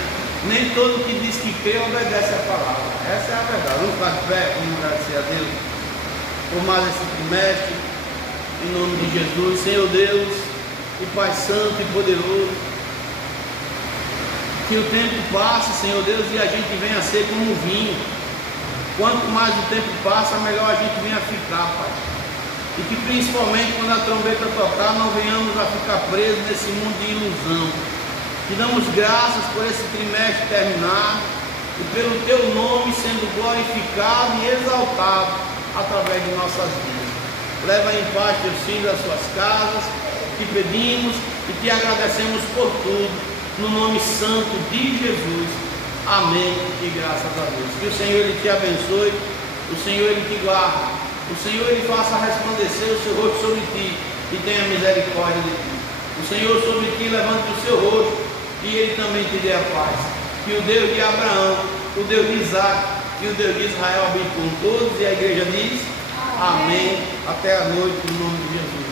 Nem todo que diz que crê obedece a palavra. Essa é a verdade. Vamos ficar de pé, vamos agradecer a Deus por mais esse trimestre, em nome de Jesus. Senhor Deus e Pai Santo e Poderoso, que o tempo passe, Senhor Deus, e a gente venha a ser como vinho. Quanto mais o tempo passa, melhor a gente venha a ficar, Pai. E que principalmente quando a trombeta tocar, não venhamos a ficar presos nesse mundo de ilusão. Te damos graças por esse trimestre terminar e pelo Teu nome sendo glorificado e exaltado através de nossas vidas. Leva em paz Teus filhos às suas casas, te pedimos e te agradecemos por tudo, no nome santo de Jesus. Amém e graças a Deus. Que o Senhor Ele te abençoe, o Senhor Ele te guarde, o Senhor Ele faça resplandecer o seu rosto sobre ti e tenha misericórdia de ti. O Senhor sobre ti levante o seu rosto e Ele também te dê a paz. Que o Deus de Abraão, o Deus de Isaac e o Deus de Israel habite com todos, e a igreja diz amém. Até a noite, no nome de Jesus.